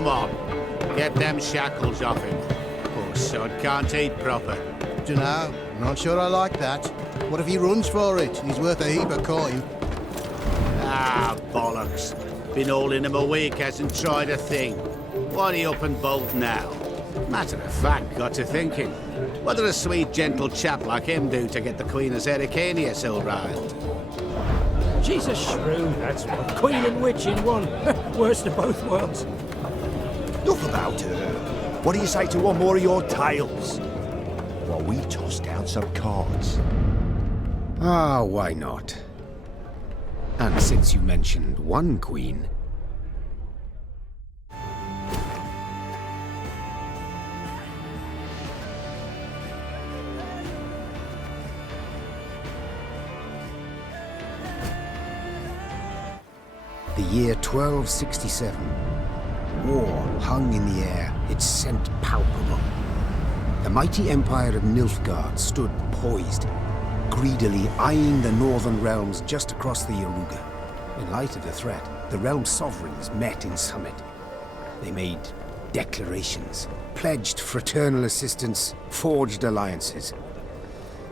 Come on. Get them shackles off him. Poor son can't eat proper. Dunno. Not sure I like that. What if he runs for it? He's worth a heap of coin. Ah, bollocks. Been holding him a week, hasn't tried a thing. Why he up and bolt now? Matter of fact, got to thinking. What did a sweet, gentle chap like him do to get the Queen of Zericania so riled? She's a shrew, that's what. Queen and witch in one. Worst of both worlds. Enough about her. What do you say to one more of your tales? While we toss down some cards. Ah, why not? And since you mentioned one queen... The year 1267. War hung in the air, its scent palpable. The mighty empire of Nilfgaard stood poised, greedily eyeing the northern realms just across the Yaruga. In light of the threat, the realm sovereigns met in summit. They made declarations, pledged fraternal assistance, forged alliances,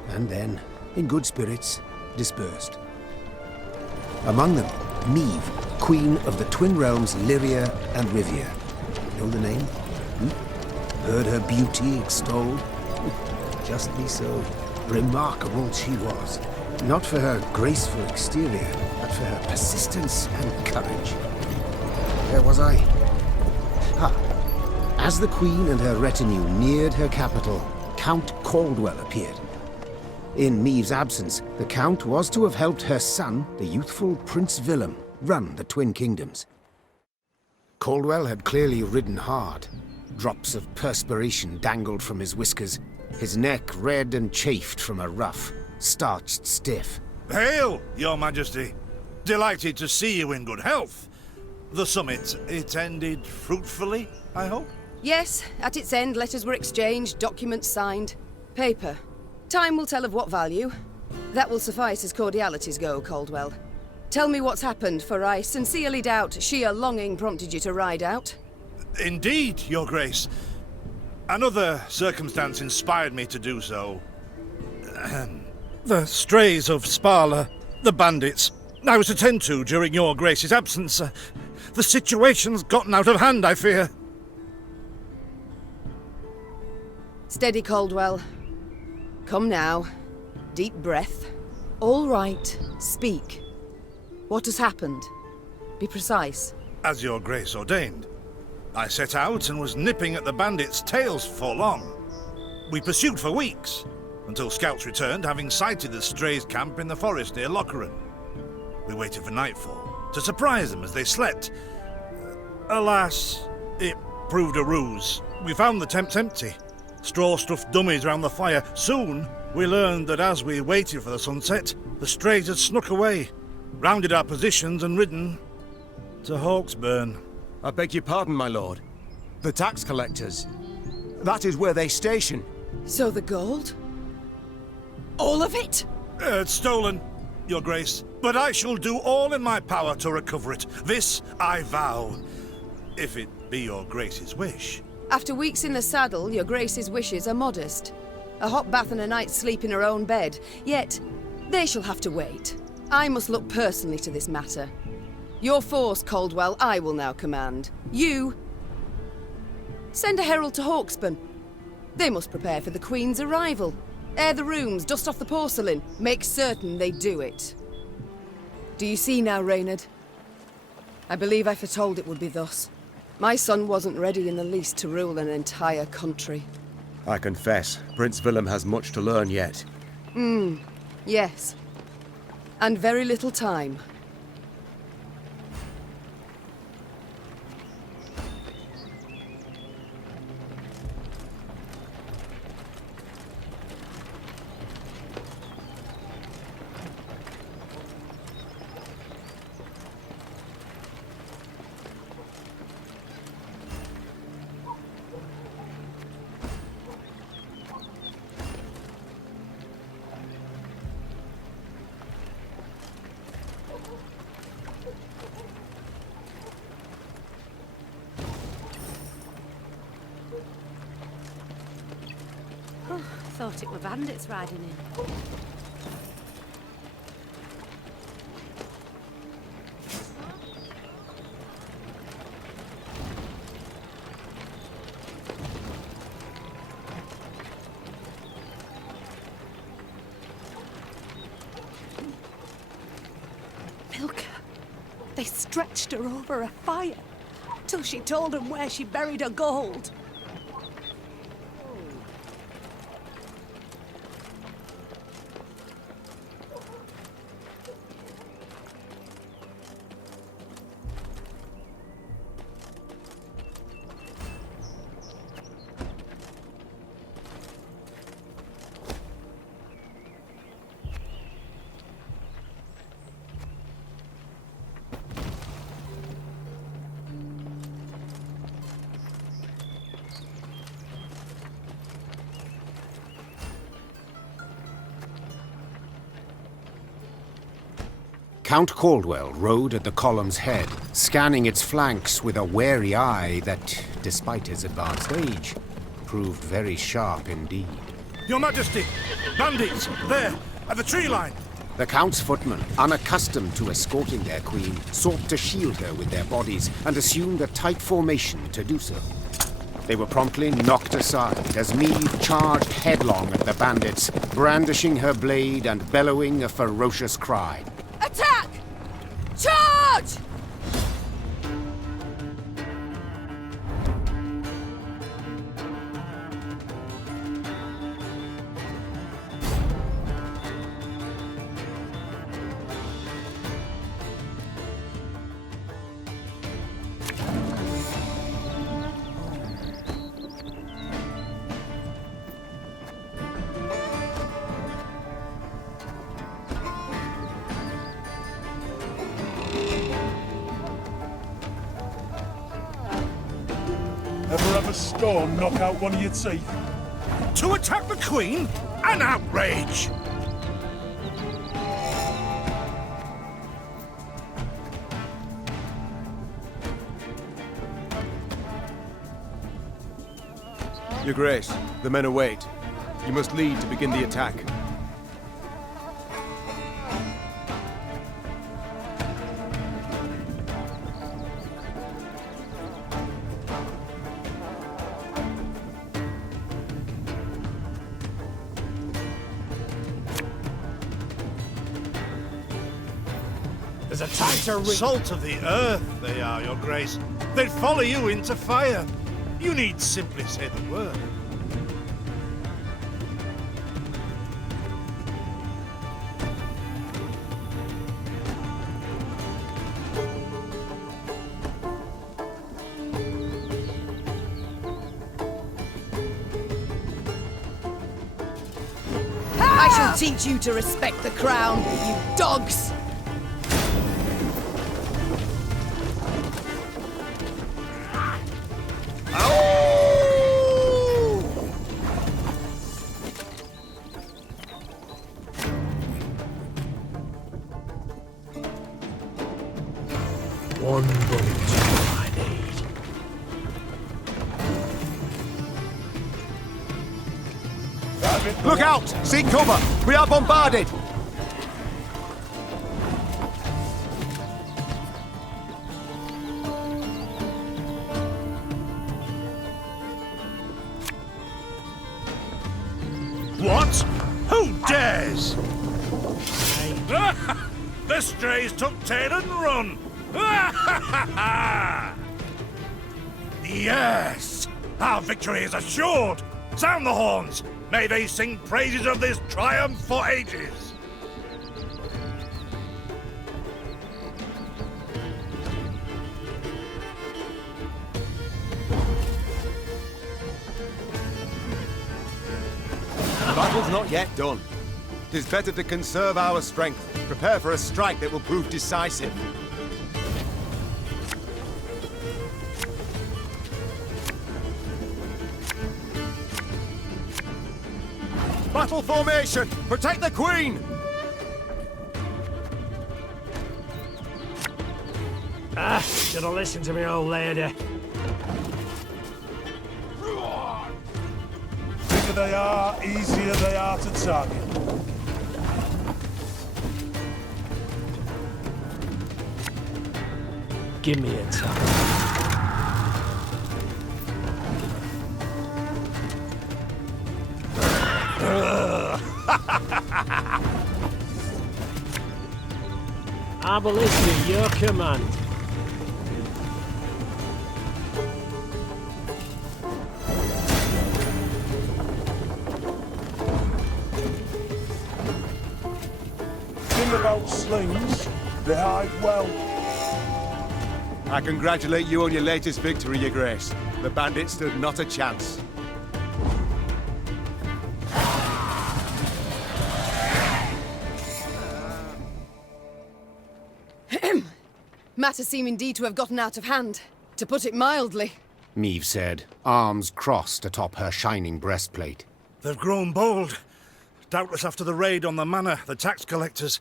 and then, in good spirits, dispersed. Among them, Neve, Queen of the Twin Realms Lyria and Rivia. Know the name? Heard her beauty extolled? Justly so. Remarkable she was. Not for her graceful exterior, but for her persistence and courage. Where was I? As the Queen and her retinue neared her capital, Count Caldwell appeared. In Neve's absence, the Count was to have helped her son, the youthful Prince Willem, run the Twin Kingdoms. Caldwell had clearly ridden hard. Drops of perspiration dangled from his whiskers, his neck red and chafed from a ruff, starched stiff. Hail, Your Majesty! Delighted to see you in good health. The summit, it ended fruitfully, I hope? Yes, at its end letters were exchanged, documents signed. Paper. Time will tell of what value. That will suffice as cordialities go, Caldwell. Tell me what's happened, for I sincerely doubt sheer longing prompted you to ride out. Indeed, Your Grace. Another circumstance inspired me to do so. The strays of Sparla, the bandits, I was to tend to during Your Grace's absence. The situation's gotten out of hand, I fear. Steady, Caldwell. Come now. Deep breath. All right. Speak. What has happened? Be precise. As Your Grace ordained. I set out and was nipping at the bandits' tails for long. We pursued for weeks, until scouts returned, having sighted the strays' camp in the forest near Locheren. We waited for nightfall, to surprise them as they slept. Alas, it proved a ruse. We found the tents empty. Straw-stuffed dummies round the fire. Soon, we learned that as we waited for the sunset, the strays had snuck away, rounded our positions and ridden to Hawksburn. I beg your pardon, my lord. The tax collectors. That is where they station. So the gold? All of it? It's stolen, Your Grace, but I shall do all in my power to recover it. This I vow, if it be Your Grace's wish. After weeks in the saddle, Your Grace's wishes are modest. A hot bath and a night's sleep in her own bed. Yet, they shall have to wait. I must look personally to this matter. Your force, Caldwell, I will now command. You... send a herald to Hawksburn. They must prepare for the Queen's arrival. Air the rooms, dust off the porcelain. Make certain they do it. Do you see now, Reynard? I believe I foretold it would be thus. My son wasn't ready in the least to rule an entire country. I confess, Prince Willem has much to learn yet. Yes. And very little time. thought it were bandits riding in. Milka. They stretched her over a fire till she told them where she buried her gold. Count Caldwell rode at the column's head, scanning its flanks with a wary eye that, despite his advanced age, proved very sharp indeed. Your Majesty! Bandits! There! At the tree line! The Count's footmen, unaccustomed to escorting their queen, sought to shield her with their bodies and assumed a tight formation to do so. They were promptly knocked aside as Meave charged headlong at the bandits, brandishing her blade and bellowing a ferocious cry. Attack! Charge! Ever have a storm knock out one of your teeth? To attack the Queen? An outrage! Your Grace, the men await. You must lead to begin the attack. There's a tighter ring. Salt of the earth, they are, Your Grace. They'd follow you into fire. You need simply say the word. I shall teach you to respect the crown, you dogs! One bullet I need. Look out! Seek cover! We are bombarded! What? Who dares? The strays took tail and run! Yes! Our victory is assured! Sound the horns! May they sing praises of this triumph for ages! The battle's not yet done. It is better to conserve our strength, prepare for a strike that will prove decisive. Battle formation! Protect the Queen! Should have listened to me old lady. Think of they are, easier they are to target. Give me a tap. Abolition, your command. Thing about slings, they hide well. I congratulate you on your latest victory, Your Grace. The bandits stood not a chance. Matters seem indeed to have gotten out of hand, to put it mildly. Meve said, arms crossed atop her shining breastplate. They've grown bold. Doubtless after the raid on the manor, the tax collectors.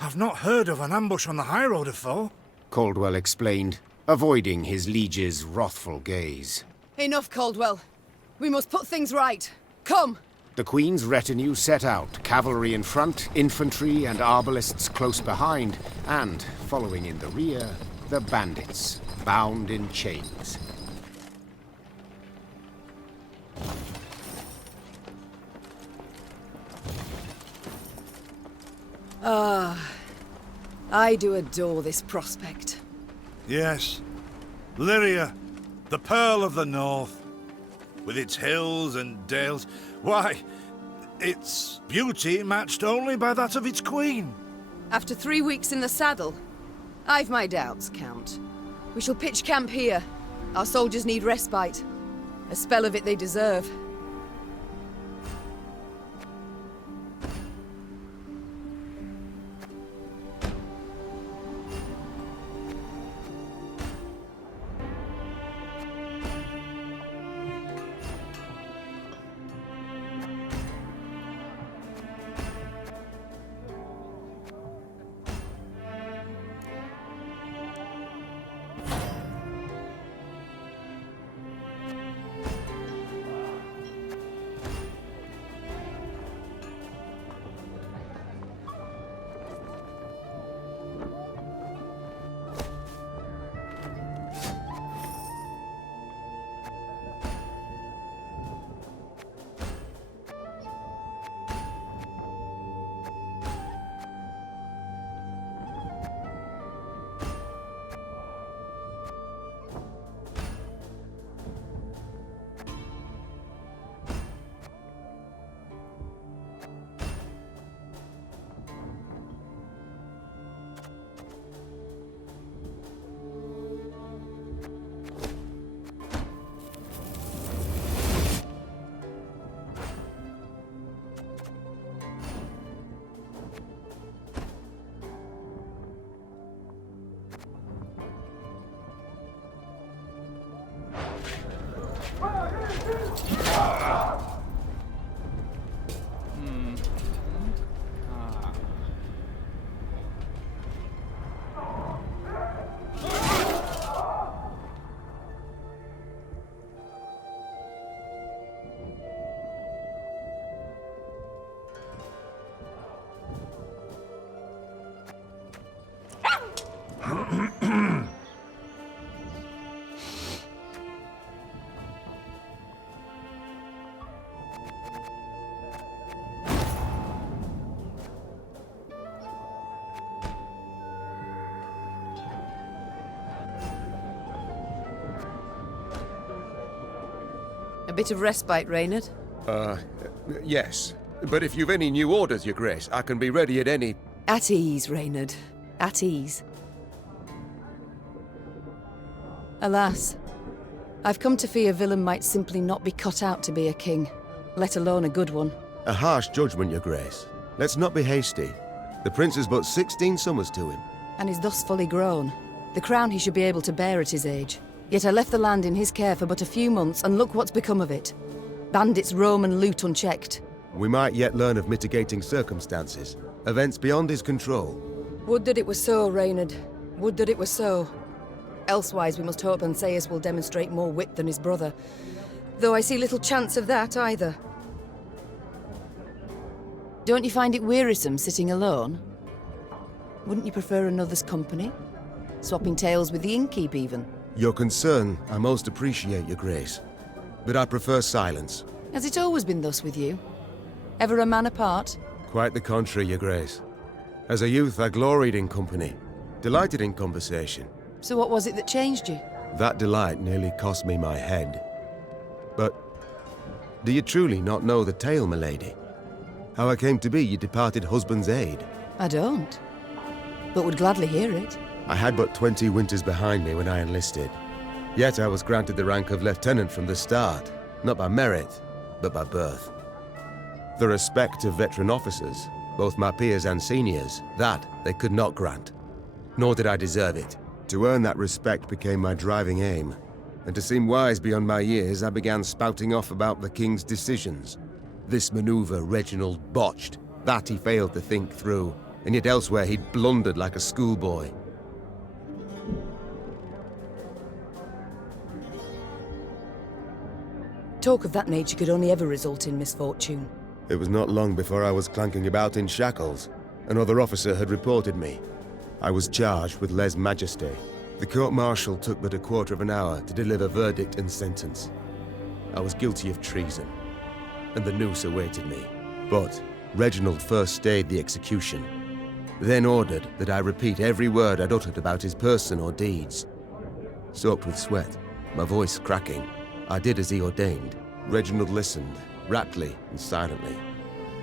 I've not heard of an ambush on the high road afore. Caldwell explained, avoiding his liege's wrathful gaze. Enough, Caldwell. We must put things right. Come! The Queen's retinue set out, cavalry in front, infantry and arbalists close behind, and, following in the rear, the bandits, bound in chains. I do adore this prospect. Yes. Lyria, the Pearl of the North. With its hills and dales. Why, its beauty matched only by that of its queen. After 3 weeks in the saddle, I've my doubts, Count. We shall pitch camp here. Our soldiers need respite. A spell of it they deserve. A bit of respite, Reynard? Yes. But if you've any new orders, Your Grace, I can be ready at any... At ease, Reynard. At ease. Alas, I've come to fear Willem might simply not be cut out to be a king, let alone a good one. A harsh judgment, Your Grace. Let's not be hasty. The prince is but 16 summers to him. And is thus fully grown. The crown he should be able to bear at his age. Yet I left the land in his care for but a few months, and look what's become of it. Bandits roam and loot unchecked. We might yet learn of mitigating circumstances. Events beyond his control. Would that it were so, Reynard. Would that it were so. Elsewise we must hope Ansaeus will demonstrate more wit than his brother. Though I see little chance of that either. Don't you find it wearisome sitting alone? Wouldn't you prefer another's company? Swapping tales with the innkeep, even? Your concern, I most appreciate, Your Grace. But I prefer silence. Has it always been thus with you? Ever a man apart? Quite the contrary, Your Grace. As a youth, I gloried in company, delighted in conversation. So what was it that changed you? That delight nearly cost me my head. But do you truly not know the tale, milady? How I came to be your departed husband's aide? I don't, but would gladly hear it. I had but 20 winters behind me when I enlisted. Yet I was granted the rank of lieutenant from the start, not by merit, but by birth. The respect of veteran officers, both my peers and seniors, that they could not grant. Nor did I deserve it. To earn that respect became my driving aim. And to seem wise beyond my years, I began spouting off about the king's decisions. This maneuver Reginald botched, that he failed to think through, and yet elsewhere he'd blundered like a schoolboy. Talk of that nature could only ever result in misfortune. It was not long before I was clanking about in shackles. Another officer had reported me. I was charged with lèse-majesté. The court-martial took but a quarter of an hour to deliver verdict and sentence. I was guilty of treason, and the noose awaited me. But Reginald first stayed the execution, then ordered that I repeat every word I'd uttered about his person or deeds. Soaked with sweat, my voice cracking, I did as he ordained. Reginald listened, raptly and silently.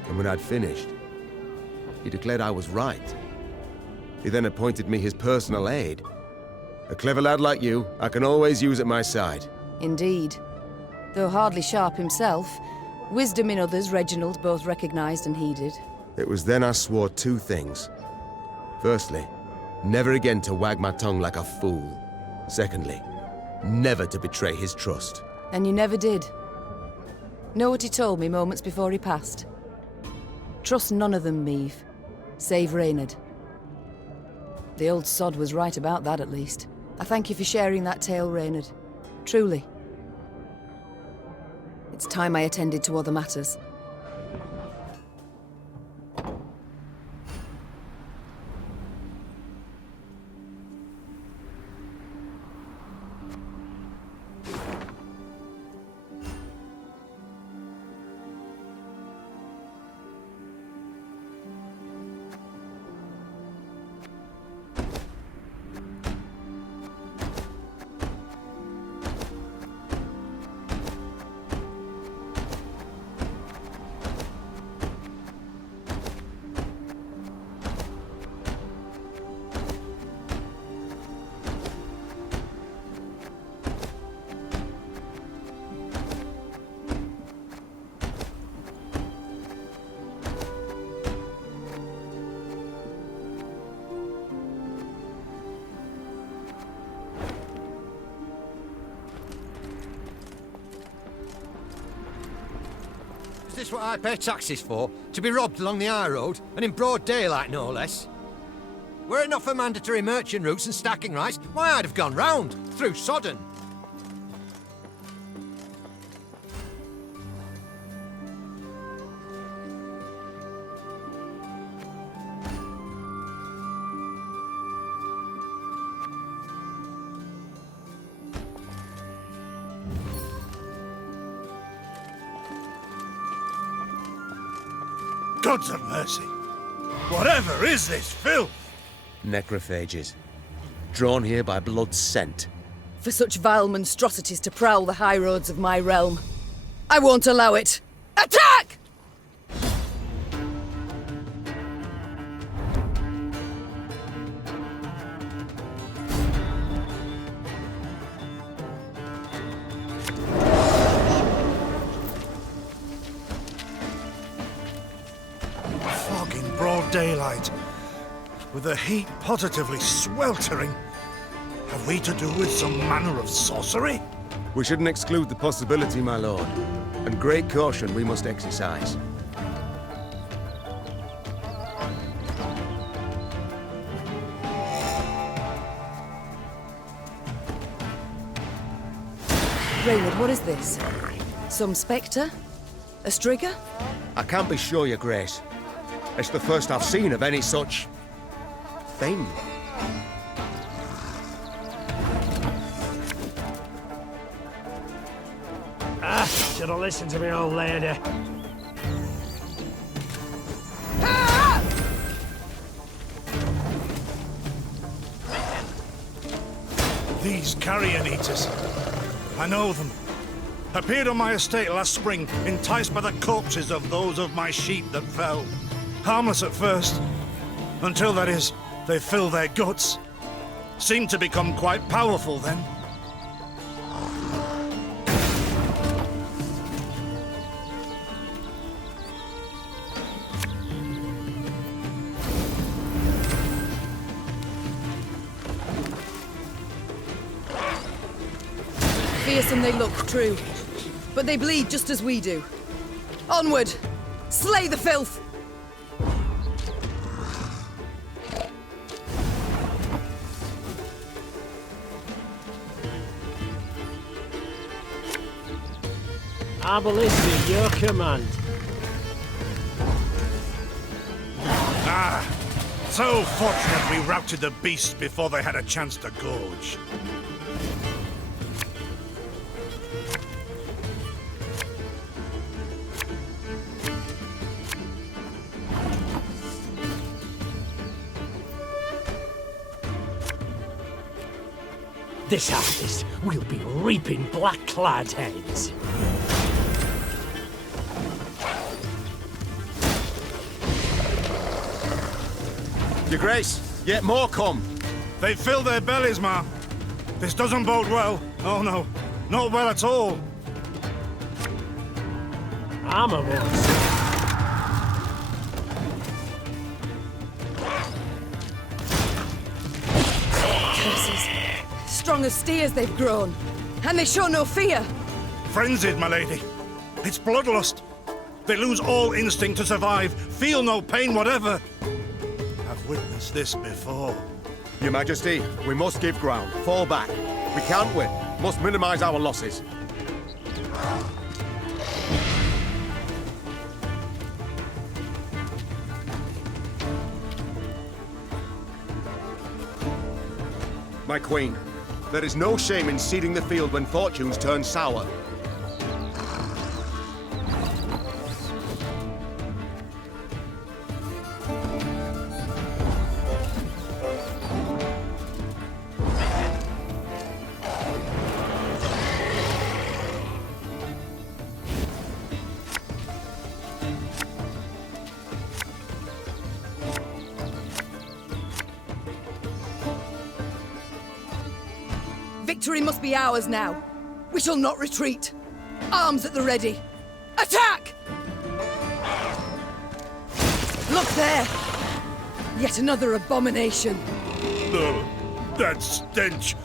And when I'd finished, he declared I was right. He then appointed me his personal aide. A clever lad like you, I can always use at my side. Indeed. Though hardly sharp himself, wisdom in others Reginald both recognized and heeded. It was then I swore two things. Firstly, never again to wag my tongue like a fool. Secondly, never to betray his trust. And you never did. Know what he told me moments before he passed? Trust none of them, Meave, save Reynard. The old sod was right about that, at least. I thank you for sharing that tale, Reynard. Truly. It's time I attended to other matters. Is this what I pay taxes for? To be robbed along the high road, and in broad daylight, no less? Were it not for mandatory merchant routes and stacking rights, why, I'd have gone round, through Sodden. Gods of mercy! Whatever is this filth? Necrophages. Drawn here by blood scent. For such vile monstrosities to prowl the high roads of my realm, I won't allow it! Attack! Daylight, with the heat positively sweltering. Have we to do with some manner of sorcery? We shouldn't exclude the possibility, my lord. And great caution we must exercise. Reynard, what is this? Some spectre? A strigger? I can't be sure, Your Grace. It's the first I've seen of any such... thing. Should have listened to me old lady. These carrion eaters. I know them. Appeared on my estate last spring, enticed by the corpses of those of my sheep that fell. Harmless at first. Until, that is, they fill their guts. Seemed to become quite powerful then. Fearsome they look, true. But they bleed just as we do. Onward! Slay the filth! Abolition, your command. Ah! So fortunate we routed the beasts before they had a chance to gorge. This harvest, we'll be reaping black-clad heads. Your Grace, yet more come. They fill their bellies, ma. This doesn't bode well. Oh no, not well at all. Armor wars. Curses. Strong as steers they've grown. And they show no fear. Frenzied, my lady. It's bloodlust. They lose all instinct to survive, feel no pain whatever. I've witnessed this before. Your Majesty, we must give ground. Fall back. We can't win. Must minimize our losses. My Queen, there is no shame in ceding the field when fortunes turn sour. Victory must be ours now. We shall not retreat. Arms at the ready. Attack! Look there! Yet another abomination. That stench.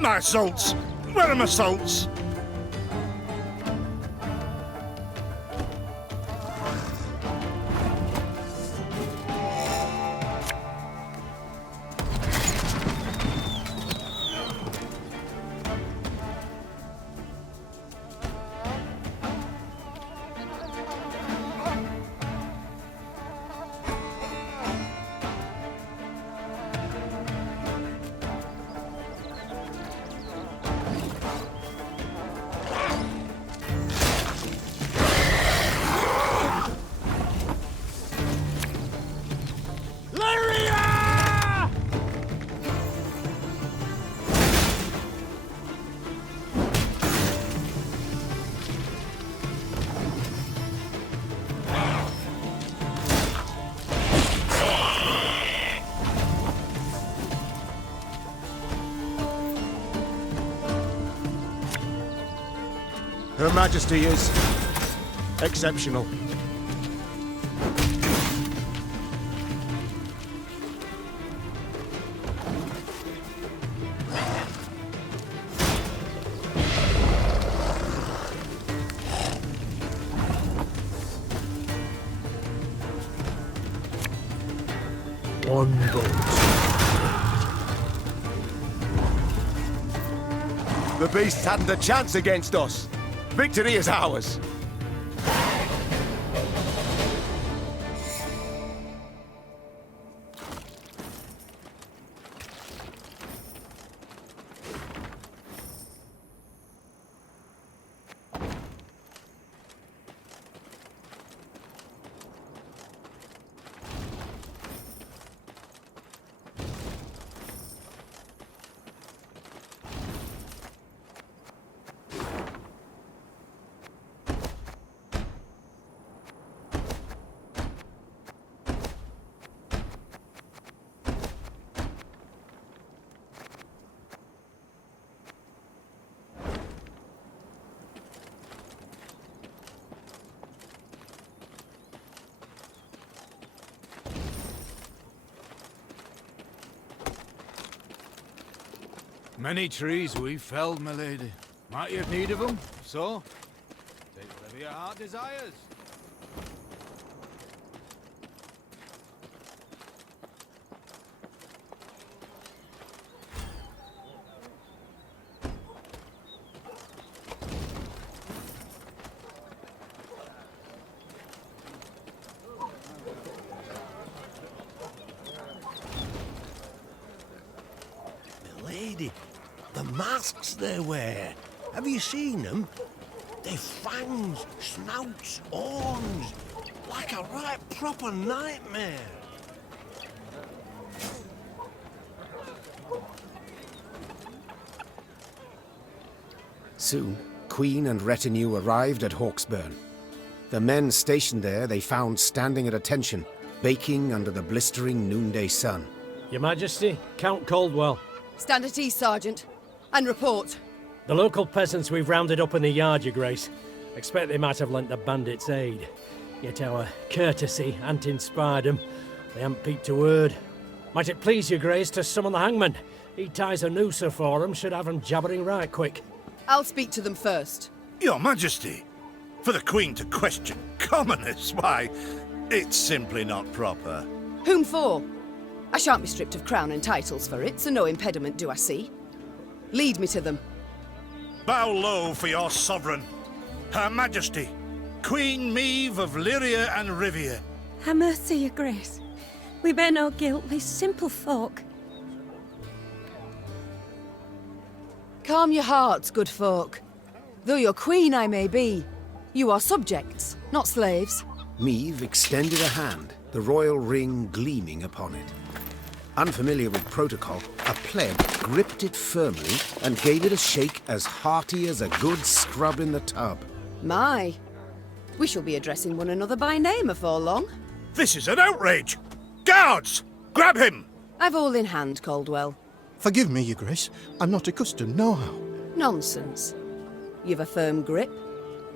My salts. Where are my salts? Her Majesty is exceptional. One boat. The beasts hadn't a chance against us. Victory is ours! Many trees we've felled, my lady. Might you have need of them? So, take whatever your heart desires. Lady, the masks they wear. Have you seen them? They've fangs, snouts, horns. Like a right proper nightmare. Soon, Queen and retinue arrived at Hawksburn. The men stationed there they found standing at attention, baking under the blistering noonday sun. Your Majesty, Count Caldwell. Stand at ease, Sergeant, and report. The local peasants we've rounded up in the yard, Your Grace. Expect they might have lent the bandits aid. Yet our courtesy hadn't inspired them. They hadn't peeped a word. Might it please Your Grace to summon the hangman? He ties a noose for them, should have them jabbering right quick. I'll speak to them first. Your Majesty, for the Queen to question commoners, why, it's simply not proper. Whom for? I shan't be stripped of crown and titles for it, so no impediment do I see. Lead me to them. Bow low for your sovereign, Her Majesty, Queen Meve of Lyria and Rivia. Ha' mercy, Your Grace. We bear no guilt, we simple folk. Calm your hearts, good folk. Though your queen I may be, you are subjects, not slaves. Meve extended a hand, the royal ring gleaming upon it. Unfamiliar with protocol, a pleb gripped it firmly and gave it a shake as hearty as a good scrub in the tub. My, we shall be addressing one another by name afore long. This is an outrage! Guards! Grab him! I've all in hand, Caldwell. Forgive me, Your Grace. I'm not accustomed, nohow. Nonsense. You've a firm grip,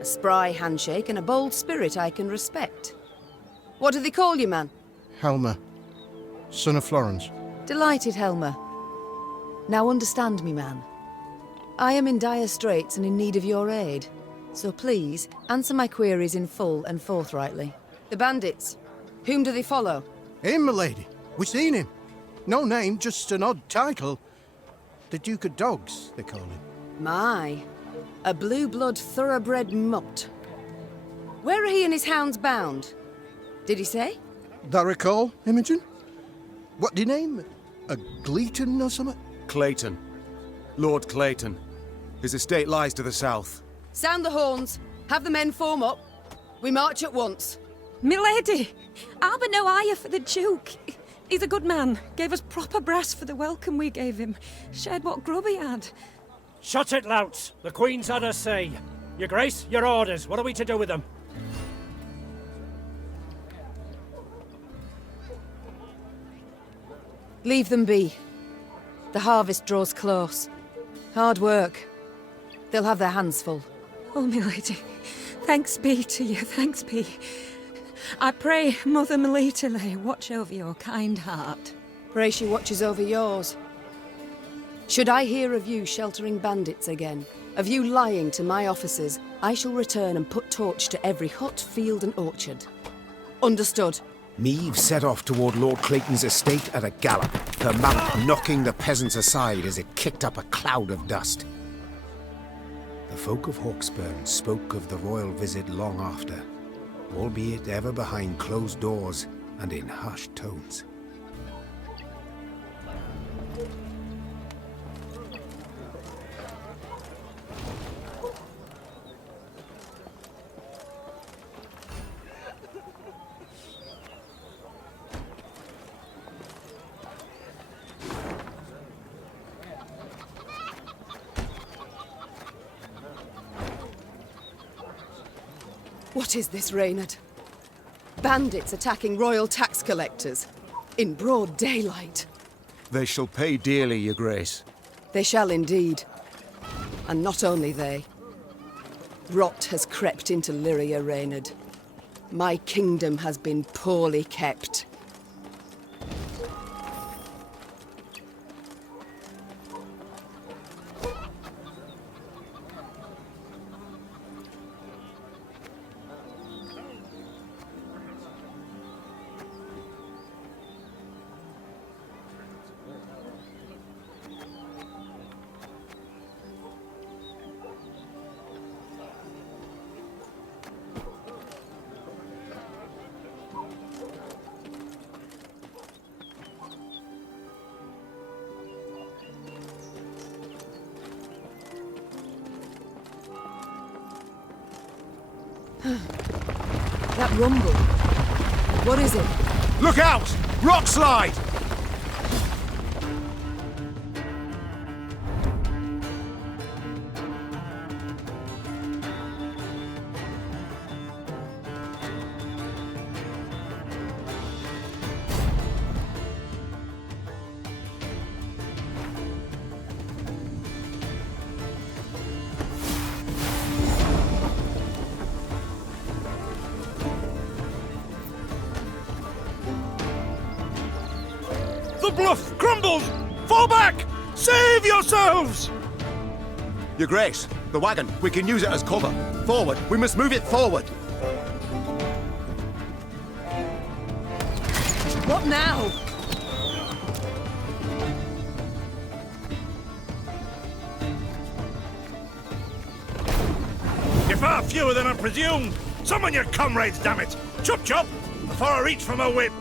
a spry handshake, and a bold spirit I can respect. What do they call you, man? Helmer, son of Florence. Delighted, Helmer. Now understand me, man. I am in dire straits and in need of your aid. So please, answer my queries in full and forthrightly. The bandits, whom do they follow? Him, my lady. We seen him. No name, just an odd title. The Duke of Dogs, they call him. My, a blue-blood thoroughbred mutt. Where are he and his hounds bound? Did he say? That recall, Imogen? What do you name? A Gleeton or something? Clayton. Lord Clayton. His estate lies to the south. Sound the horns. Have the men form up. We march at once. Milady! I'll no higher for the Duke. He's a good man. Gave us proper brass for the welcome we gave him. Shared what grub he had. Shut it, louts. The Queen's had her say. Your Grace, your orders. What are we to do with them? Leave them be. The harvest draws close. Hard work. They'll have their hands full. Oh, milady. Thanks be to you, thanks be. I pray Mother Melita lay watch over your kind heart. Pray she watches over yours. Should I hear of you sheltering bandits again, of you lying to my officers, I shall return and put torch to every hut, field and orchard. Understood. Meve set off toward Lord Clayton's estate at a gallop, her mount knocking the peasants aside as it kicked up a cloud of dust. The The folk of Hawksburn spoke of the royal visit long after, albeit ever behind closed doors and in hushed tones. What is this, Reynard? Bandits attacking royal tax collectors in broad daylight. They shall pay dearly, your grace. They shall indeed. And not only they. Rot has crept into Lyria, Reynard. My kingdom has been poorly kept. That rumble. What is it? Look out! Rock slide! The bluff crumbles! Fall back! Save yourselves! Your grace, the wagon. We can use it as cover. Forward. We must move it forward. What now? You're far fewer than I presumed. Summon your comrades, damn it! Chop chop! Before I reach for my whip.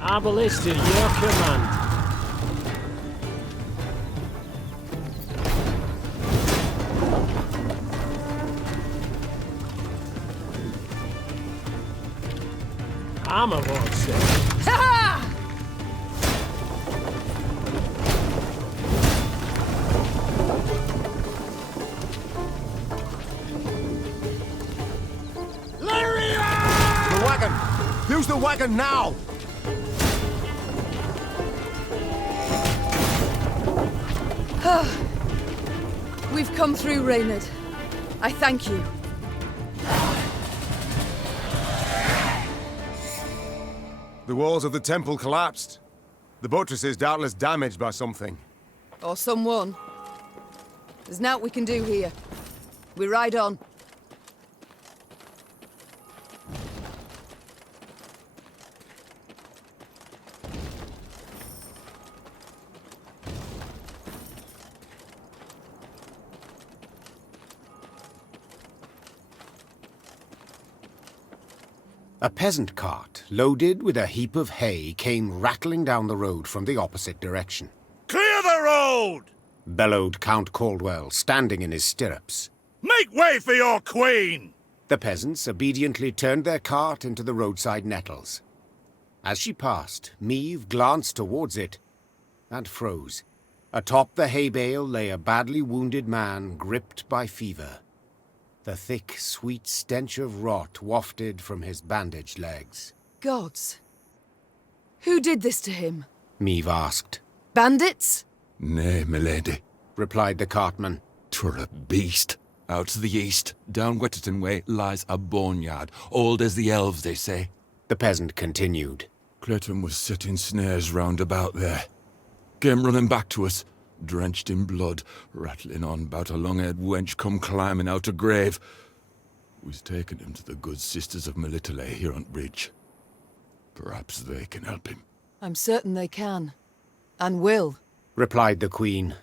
Arbalist to your command. Armor won't say. Ha! The wagon! Use the wagon now! We've come through, Reynard. I thank you. The walls of the temple collapsed. The buttresses doubtless damaged by something. Or someone. There's naught we can do here. We ride on. A peasant cart, loaded with a heap of hay, came rattling down the road from the opposite direction. Clear the road! Bellowed Count Caldwell, standing in his stirrups. Make way for your queen! The peasants obediently turned their cart into the roadside nettles. As she passed, Meave glanced towards it and froze. Atop the hay bale lay a badly wounded man gripped by fever. The thick, sweet stench of rot wafted from his bandaged legs. Gods. Who did this to him? Meave asked. Bandits? Nay, milady, replied the cartman. 'Twere a beast. Out to the east, down Wetterton way, lies a boneyard, old as the elves, they say. The peasant continued. Clayton was setting snares round about there. Came running back to us, drenched in blood, rattling on about a long-haired wench come climbing out a grave. We's taken him to the good sisters of Melitele here on bridge. Perhaps they can help him. I'm certain they can. And will. Replied the queen.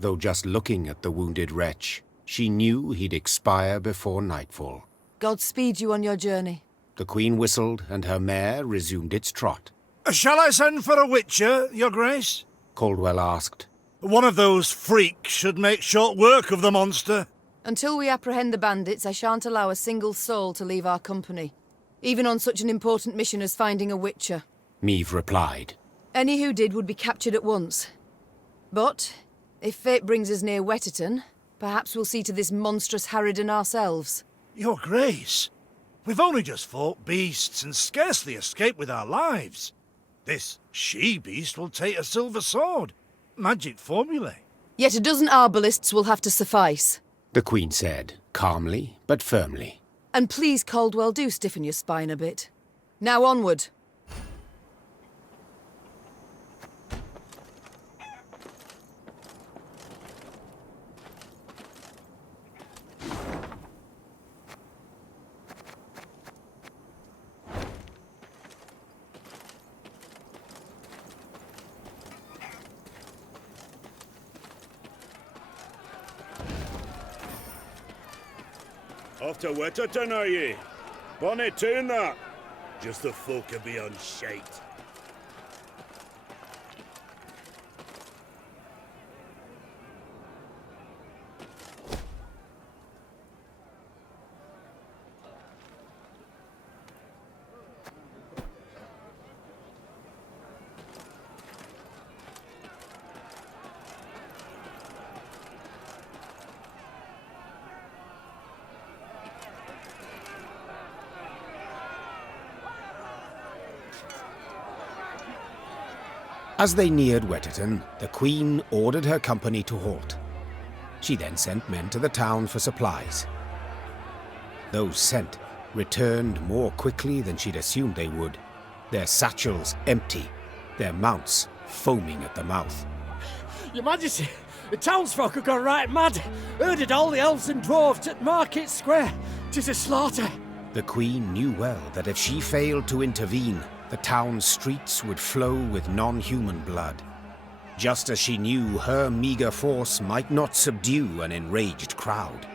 though just looking at the wounded wretch, she knew he'd expire before nightfall. God speed you on your journey. The Queen whistled, and her mare resumed its trot. Shall I send for a witcher, Your Grace? Caldwell asked. One of those freaks should make short work of the monster. Until we apprehend the bandits, I shan't allow a single soul to leave our company, even on such an important mission as finding a witcher. Meave replied. Any who did would be captured at once. But, if fate brings us near Wetterton, perhaps we'll see to this monstrous harridan ourselves. Your Grace, we've only just fought beasts and scarcely escaped with our lives. This she-beast will take a silver sword. Magic formulae. Yet a dozen arbalists will have to suffice. The Queen said, calmly but firmly. And please, Caldwell, do stiffen your spine a bit. Now onward. Off to Wetterton, are ye? Bonny tune that. Just the folk are beyond shite. As they neared Wetterton, the Queen ordered her company to halt. She then sent men to the town for supplies. Those sent returned more quickly than she'd assumed they would, their satchels empty, their mounts foaming at the mouth. Your Majesty, the townsfolk have gone right mad. Herded all the elves and dwarves at Market Square. 'Tis a slaughter. The Queen knew well that if she failed to intervene, the town's streets would flow with non-human blood. Just as she knew her meager force might not subdue an enraged crowd.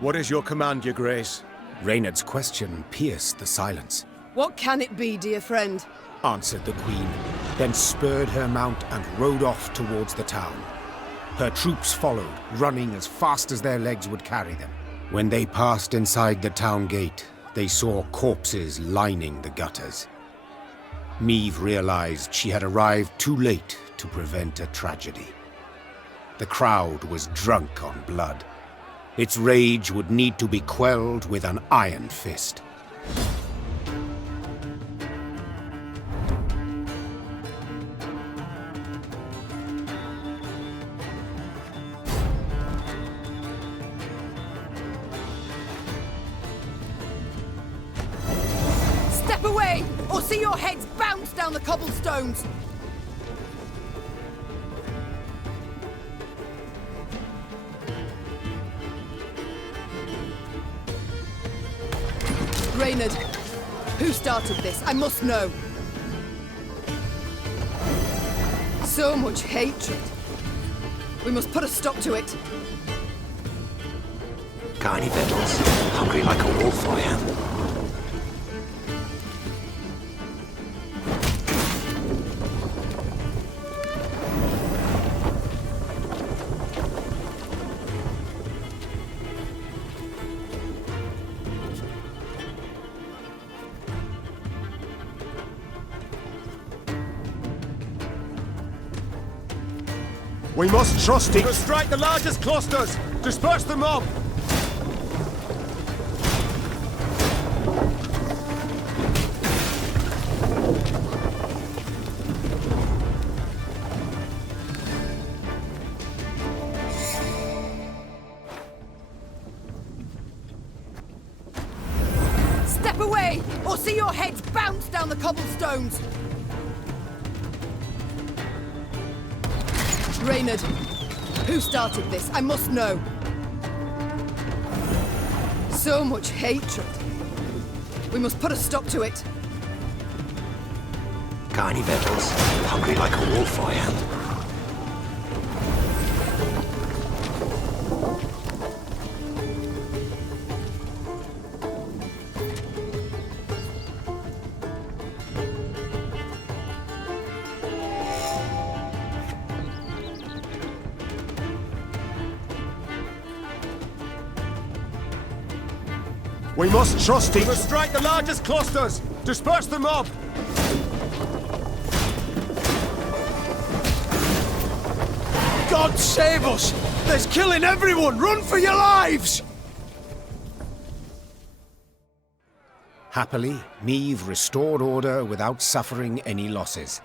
What is your command, Your Grace? Reynard's question pierced the silence. What can it be, dear friend? Answered the Queen, then spurred her mount and rode off towards the town. Her troops followed, running as fast as their legs would carry them. When they passed inside the town gate, they saw corpses lining the gutters. Meave realized she had arrived too late to prevent a tragedy. The crowd was drunk on blood. Its rage would need to be quelled with an iron fist. Step away, or see your heads bounce down the cobblestones! Reynard, who started this? I must know. So much hatred. We must put a stop to it. Got any victuals? Hungry like a wolf, I am. We must trust it. Strike the largest clusters! Disperse the mob! Step away, or see your heads bounce down the cobblestones! Reynard, who started this? I must know. So much hatred. We must put a stop to it. Got any victuals? Hungry like a wolf, I am. We must trust each... We must strike the largest clusters! Disperse the mob! God save us! There's killing everyone! Run for your lives! Happily, Niamh restored order without suffering any losses.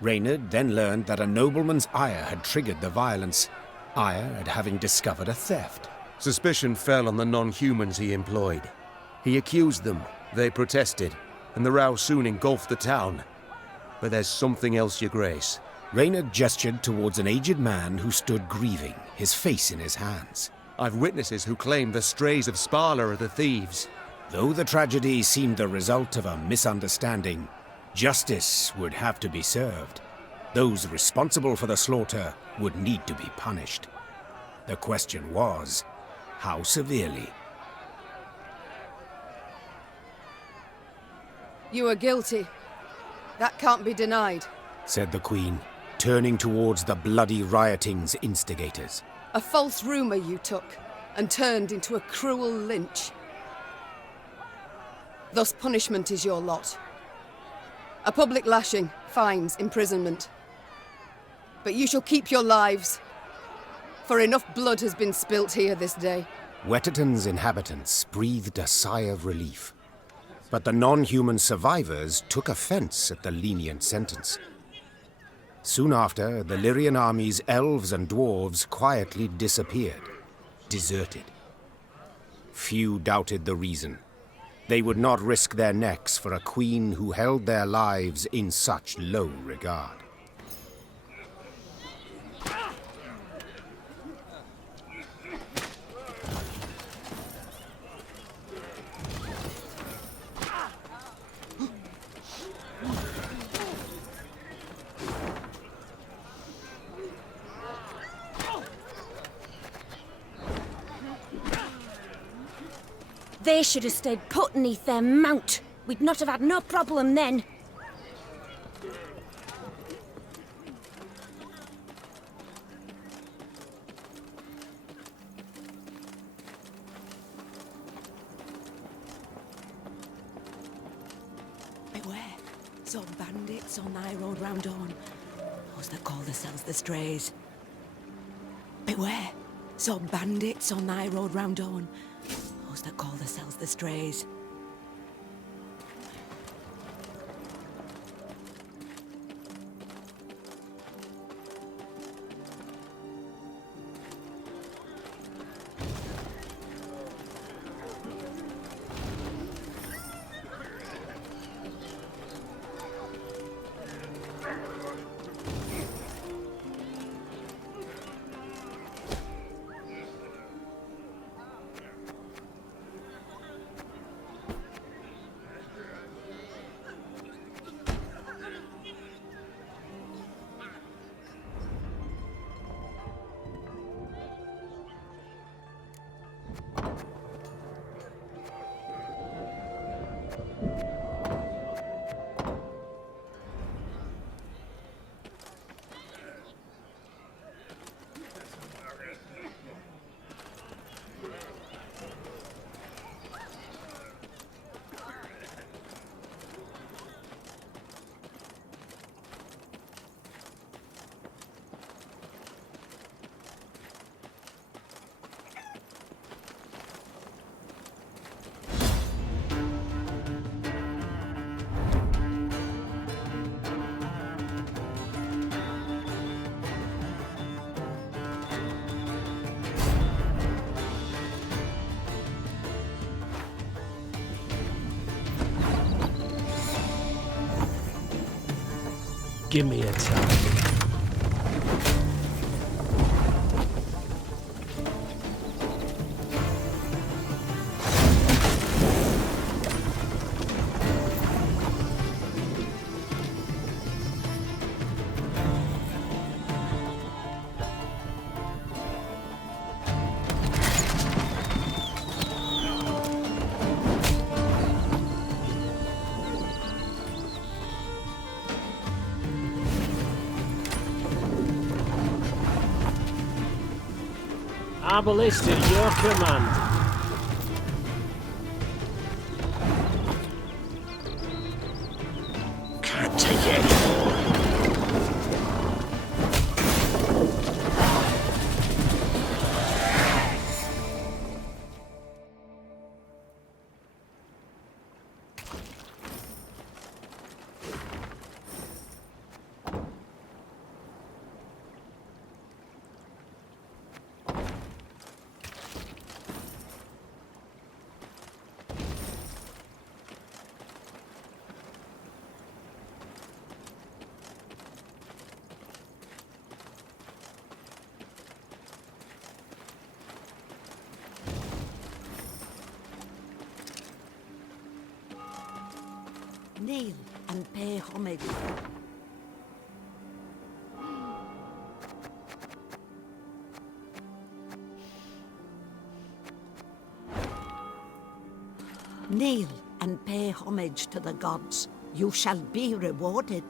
Reynard then learned that a nobleman's ire had triggered the violence, ire at having discovered a theft. Suspicion fell on the non-humans he employed. He accused them, they protested, and the row soon engulfed the town. But there's something else, Your Grace. Reynard gestured towards an aged man who stood grieving, his face in his hands. I've witnesses who claim the strays of Sparla are the thieves. Though the tragedy seemed the result of a misunderstanding, justice would have to be served. Those responsible for the slaughter would need to be punished. The question was, how severely? You are guilty. That can't be denied, said the Queen, turning towards the bloody rioting's instigators. A false rumor you took, and turned into a cruel lynch. Thus punishment is your lot. A public lashing, fines, imprisonment. But you shall keep your lives, for enough blood has been spilt here this day. Wetterton's inhabitants breathed a sigh of relief. But the non-human survivors took offense at the lenient sentence. Soon after, the Lyrian army's elves and dwarves quietly disappeared, deserted. Few doubted the reason. They would not risk their necks for a queen who held their lives in such low regard. They should have stayed put neath their mount. We'd not have had no problem then. Beware, some bandits on thy road round dawn. Those that call themselves the Strays. Beware, some bandits on thy road round dawn. Those that call themselves the Strays. Give me a time. Arbalist at your command. Can't take it anymore. Kneel and pay homage. Kneel and pay homage to the gods. You shall be rewarded.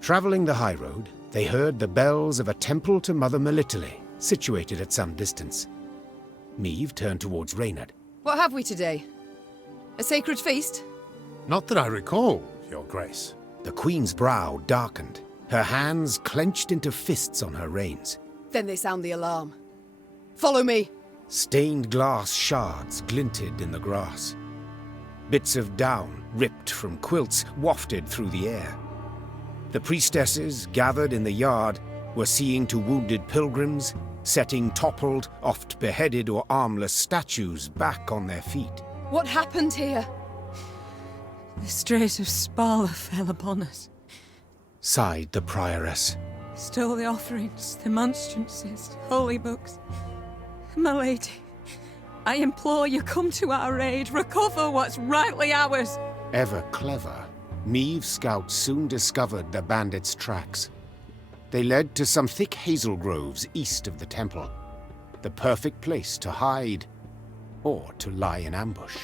Travelling the high road, they heard the bells of a temple to Mother Melitele, situated at some distance. Meve turned towards Reynard. What have we today? A sacred feast? Not that I recall, Your Grace. The Queen's brow darkened, her hands clenched into fists on her reins. Then they sound the alarm. Follow me! Stained glass shards glinted in the grass. Bits of down, ripped from quilts, wafted through the air. The priestesses, gathered in the yard, were seeing to wounded pilgrims, setting toppled, oft beheaded or armless statues back on their feet. What happened here? The strays of Spala fell upon us. Sighed the prioress. Stole the offerings, the monstrances, holy books. My lady, I implore you, come to our aid, recover what's rightly ours. Ever clever, Meve's scouts soon discovered the bandits' tracks. They led to some thick hazel groves east of the temple. The perfect place to hide, or to lie in ambush.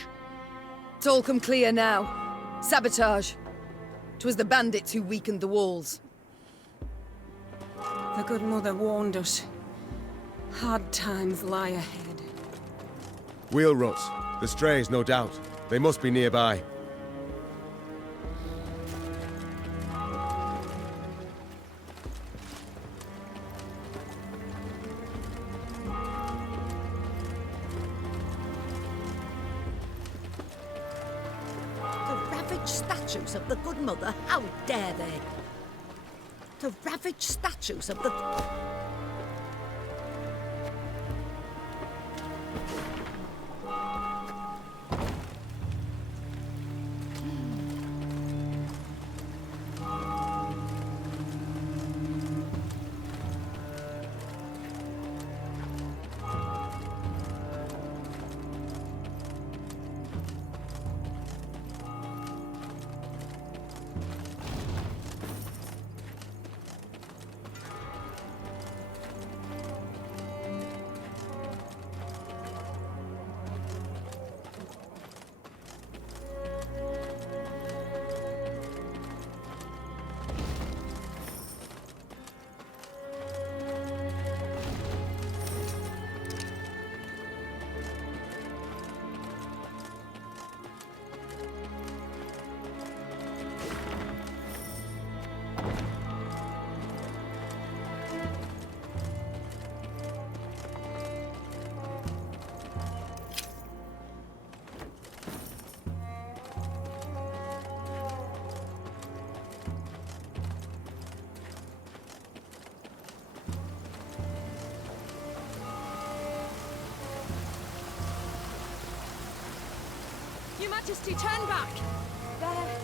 It's all come clear now. Sabotage. 'Twas the bandits who weakened the walls. The good mother warned us. Hard times lie ahead. Wheel ruts. The strays, no doubt. They must be nearby. Statues of the good mother, how dare they? To ravage statues of the... Your Majesty, turn back! There.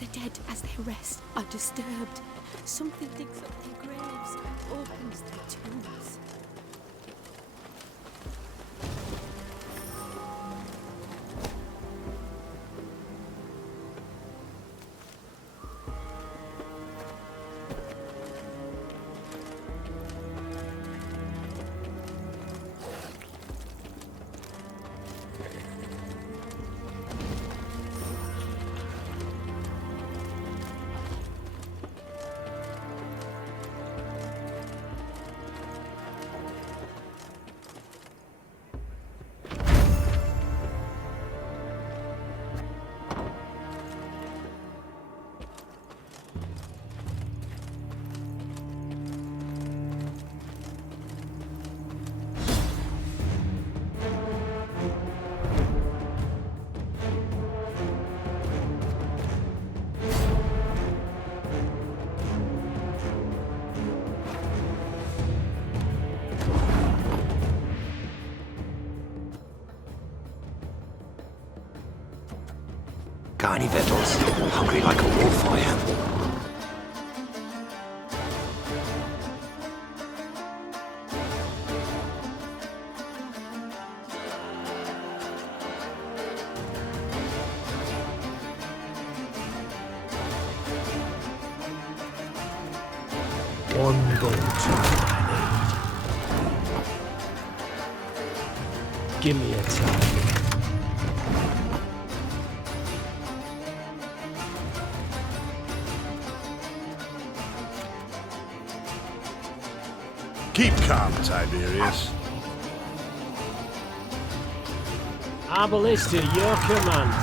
The dead, as they rest, are disturbed. Something digs up their graves, opens their tombs. Got any victuals? Hungry like a wolf, I am. One bolt I need. Give me a time. Keep calm, Tiberius. Our ballista, your command.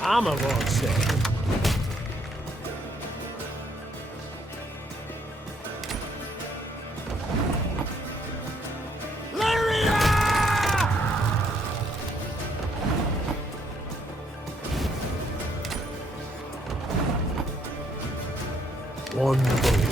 Armor won't say. One bolt I need.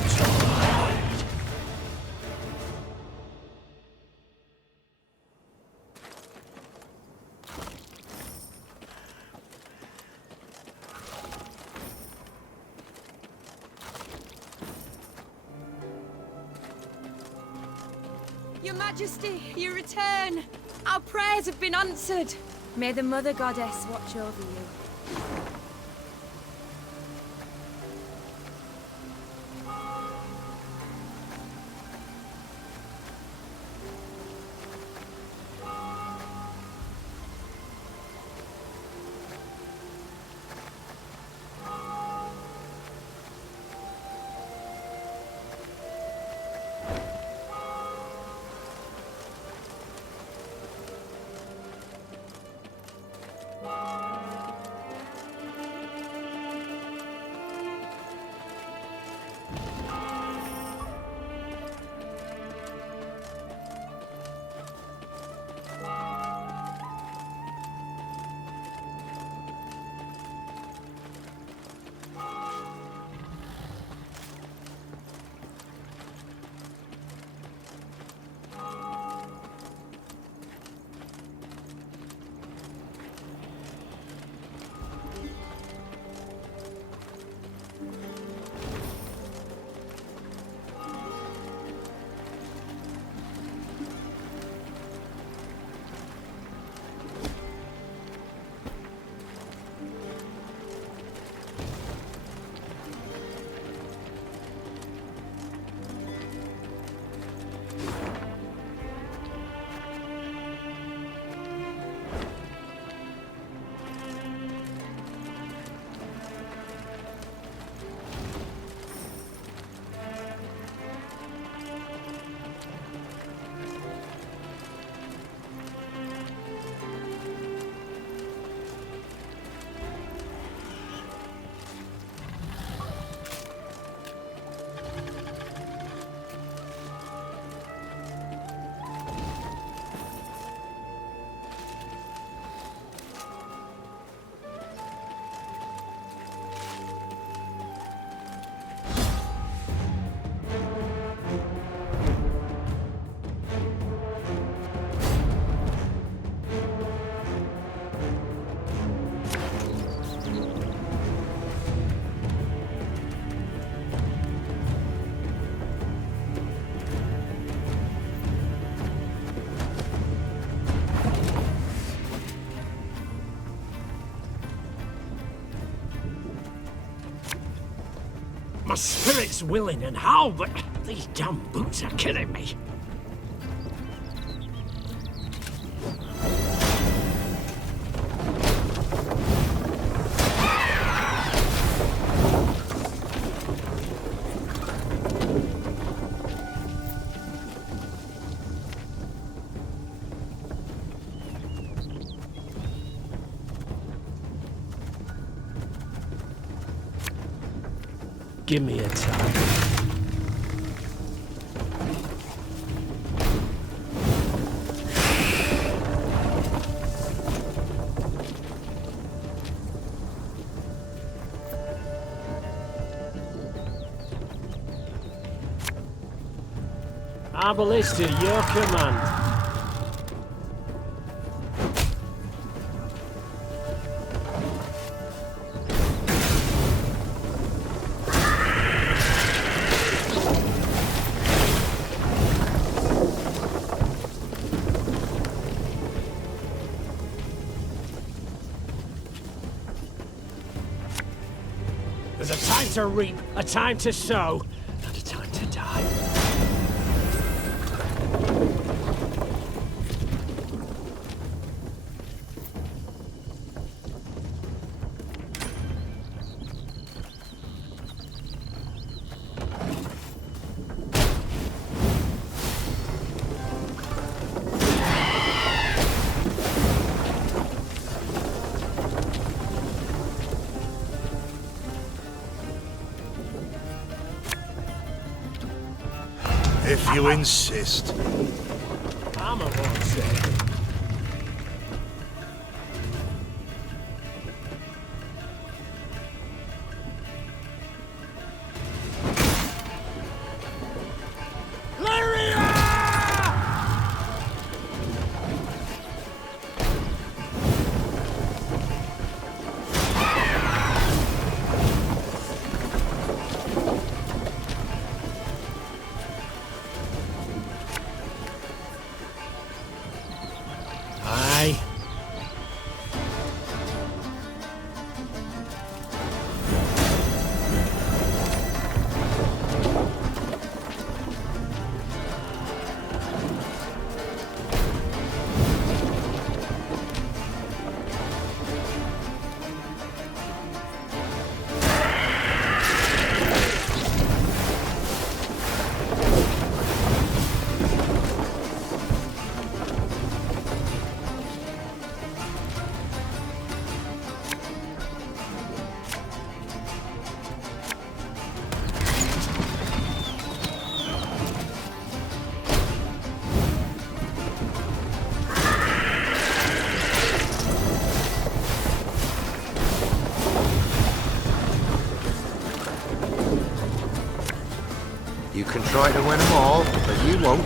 Your Majesty, you return. Our prayers have been answered. May the Mother Goddess watch over you. My spirit's willing and how, but these damn boots are killing me. Give me a target. Our ballista, your command. There's a time to reap, a time to sow, and a time to die. If you insist. I'm a won't say. Aye. You can try to win them all, but you won't.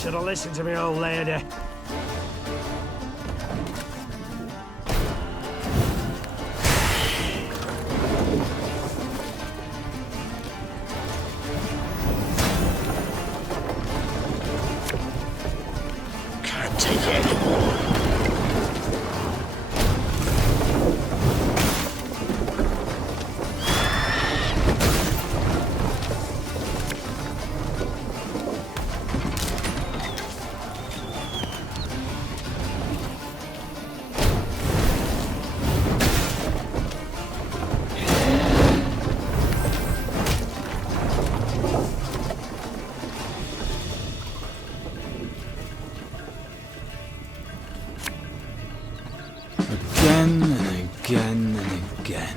Should have listened to me, old lady. Can't take it anymore. Again and again and again.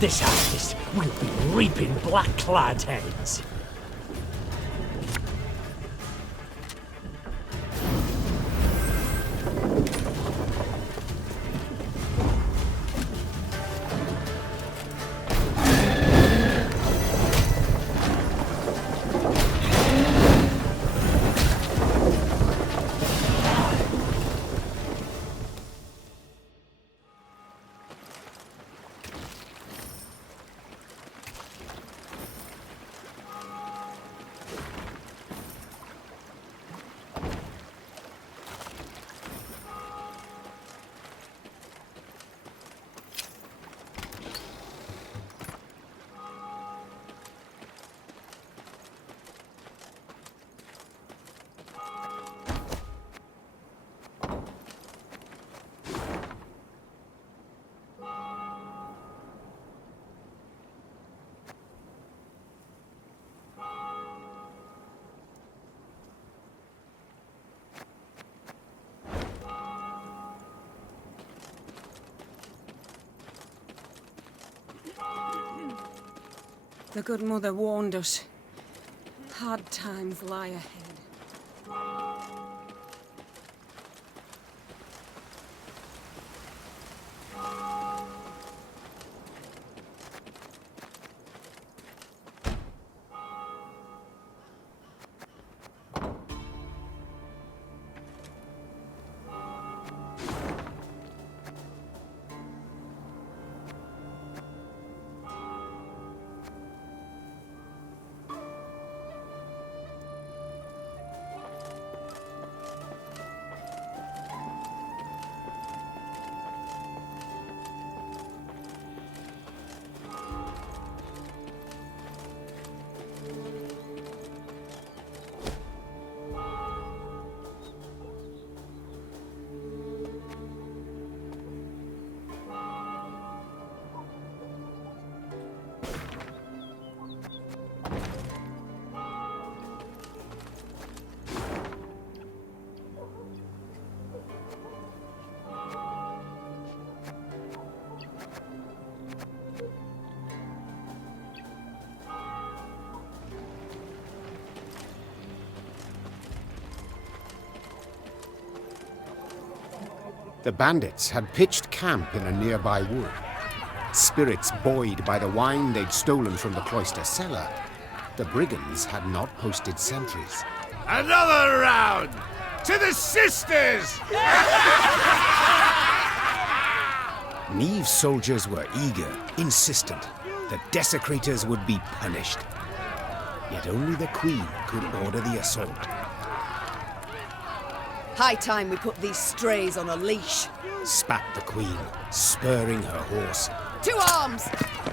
This harvest will be reaping black-clad heads. The good mother warned us. Hard times lie ahead. The bandits had pitched camp in a nearby wood. Spirits buoyed by the wine they'd stolen from the cloister cellar, the brigands had not posted sentries. Another round! To the sisters! Neve's soldiers were eager, insistent. The desecrators would be punished. Yet only the Queen could order the assault. High time we put these strays on a leash. Spat the Queen, spurring her horse. To arms!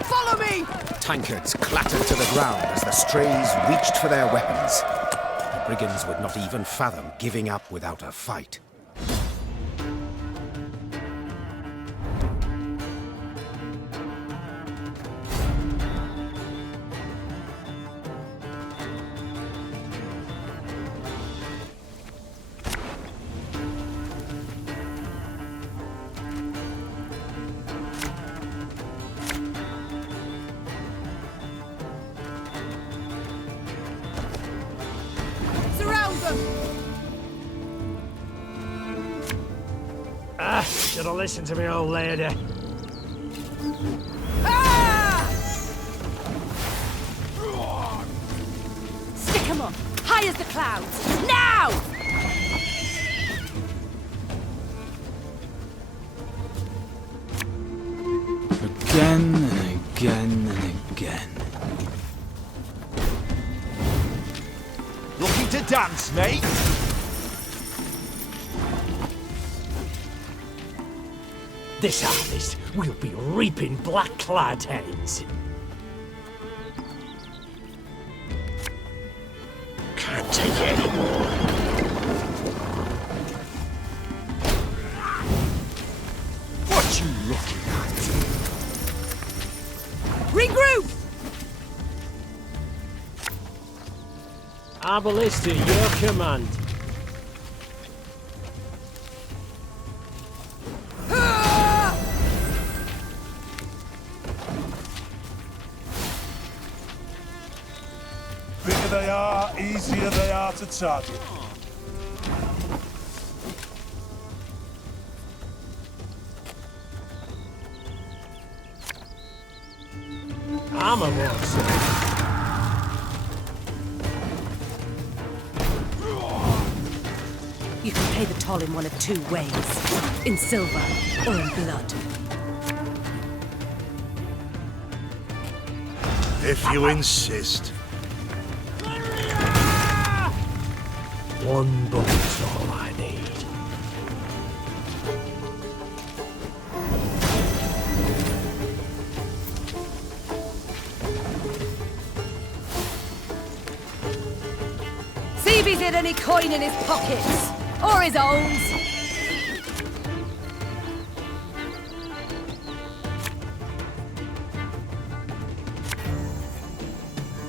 Follow me! Tankards clattered to the ground as the strays reached for their weapons. The brigands would not even fathom giving up without a fight. Should have listened to me, old lady. Stick 'em up! High as the clouds! Now! Again and again and again. Looking to dance, mate? This harvest, we'll be reaping black-clad hens. Can't take it anymore. What you looking at? Regroup! Our ballista, your command. Bigger they are, easier they are to target. Armor wars. You can pay the toll in one of two ways. In silver or in blood. If you insist. One bullet's all I need. See if he's hid any coin in his pockets. Or his owns.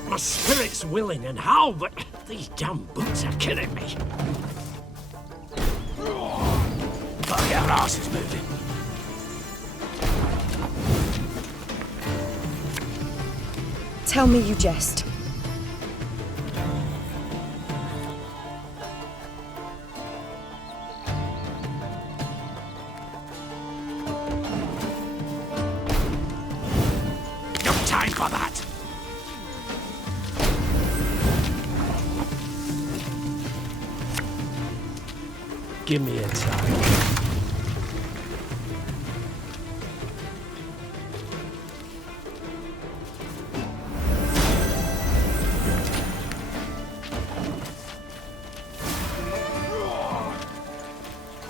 My spirit's willing and how, but these damn boots are killing me. Gotta get our asses moving. tell me you jest. No time for that! Give me a time.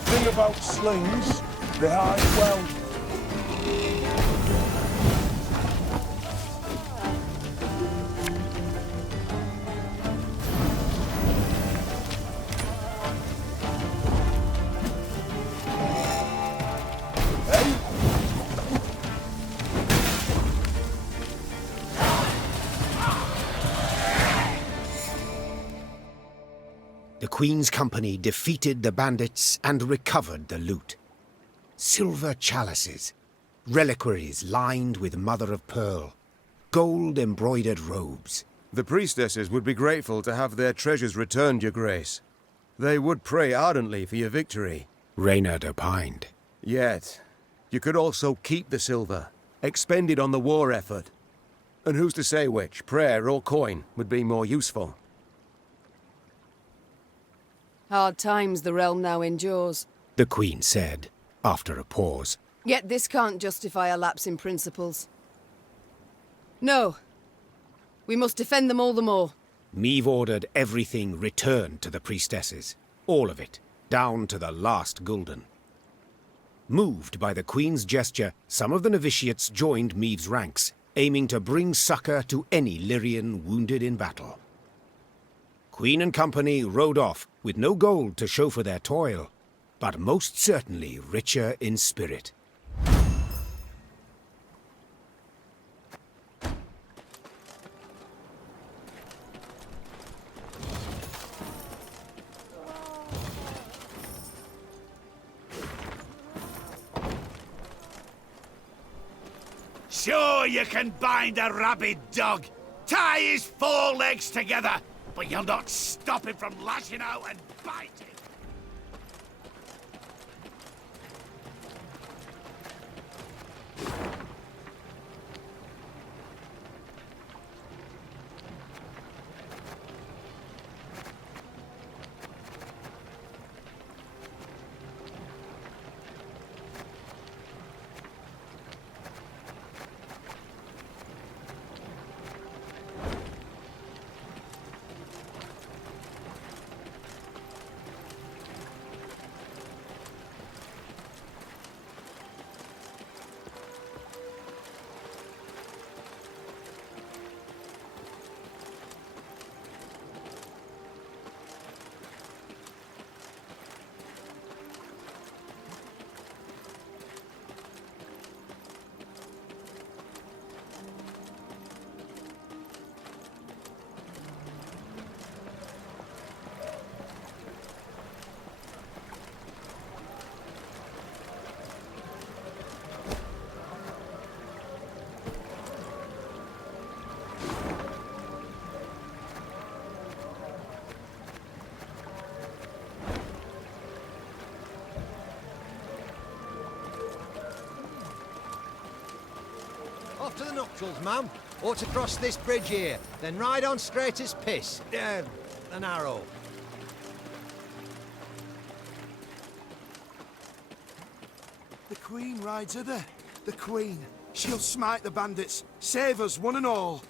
Thing about slings, they hide well. The Queen's company defeated the bandits and recovered the loot. Silver chalices, reliquaries lined with mother-of-pearl, gold-embroidered robes. The priestesses would be grateful to have their treasures returned, Your Grace. They would pray ardently for your victory. Reynard opined. Yet, you could also keep the silver, expend it on the war effort. And who's to say which, prayer or coin, would be more useful? Hard times the realm now endures. The Queen said, after a pause. Yet this can't justify a lapse in principles. No. We must defend them all the more. Meve ordered everything returned to the priestesses. All of it, down to the last gulden. Moved by the Queen's gesture, some of the novitiates joined Meve's ranks, aiming to bring succor to any Lyrian wounded in battle. Queen and company rode off with no gold to show for their toil, but most certainly richer in spirit. Sure you can bind a rabid dog, tie his four legs together, but you'll not stop him from lashing out and biting. Off to the nuptials, ma'am. Or to cross this bridge here, then ride on straight as piss. An arrow. The Queen rides her there. The Queen. She'll smite the bandits. Save us, one and all.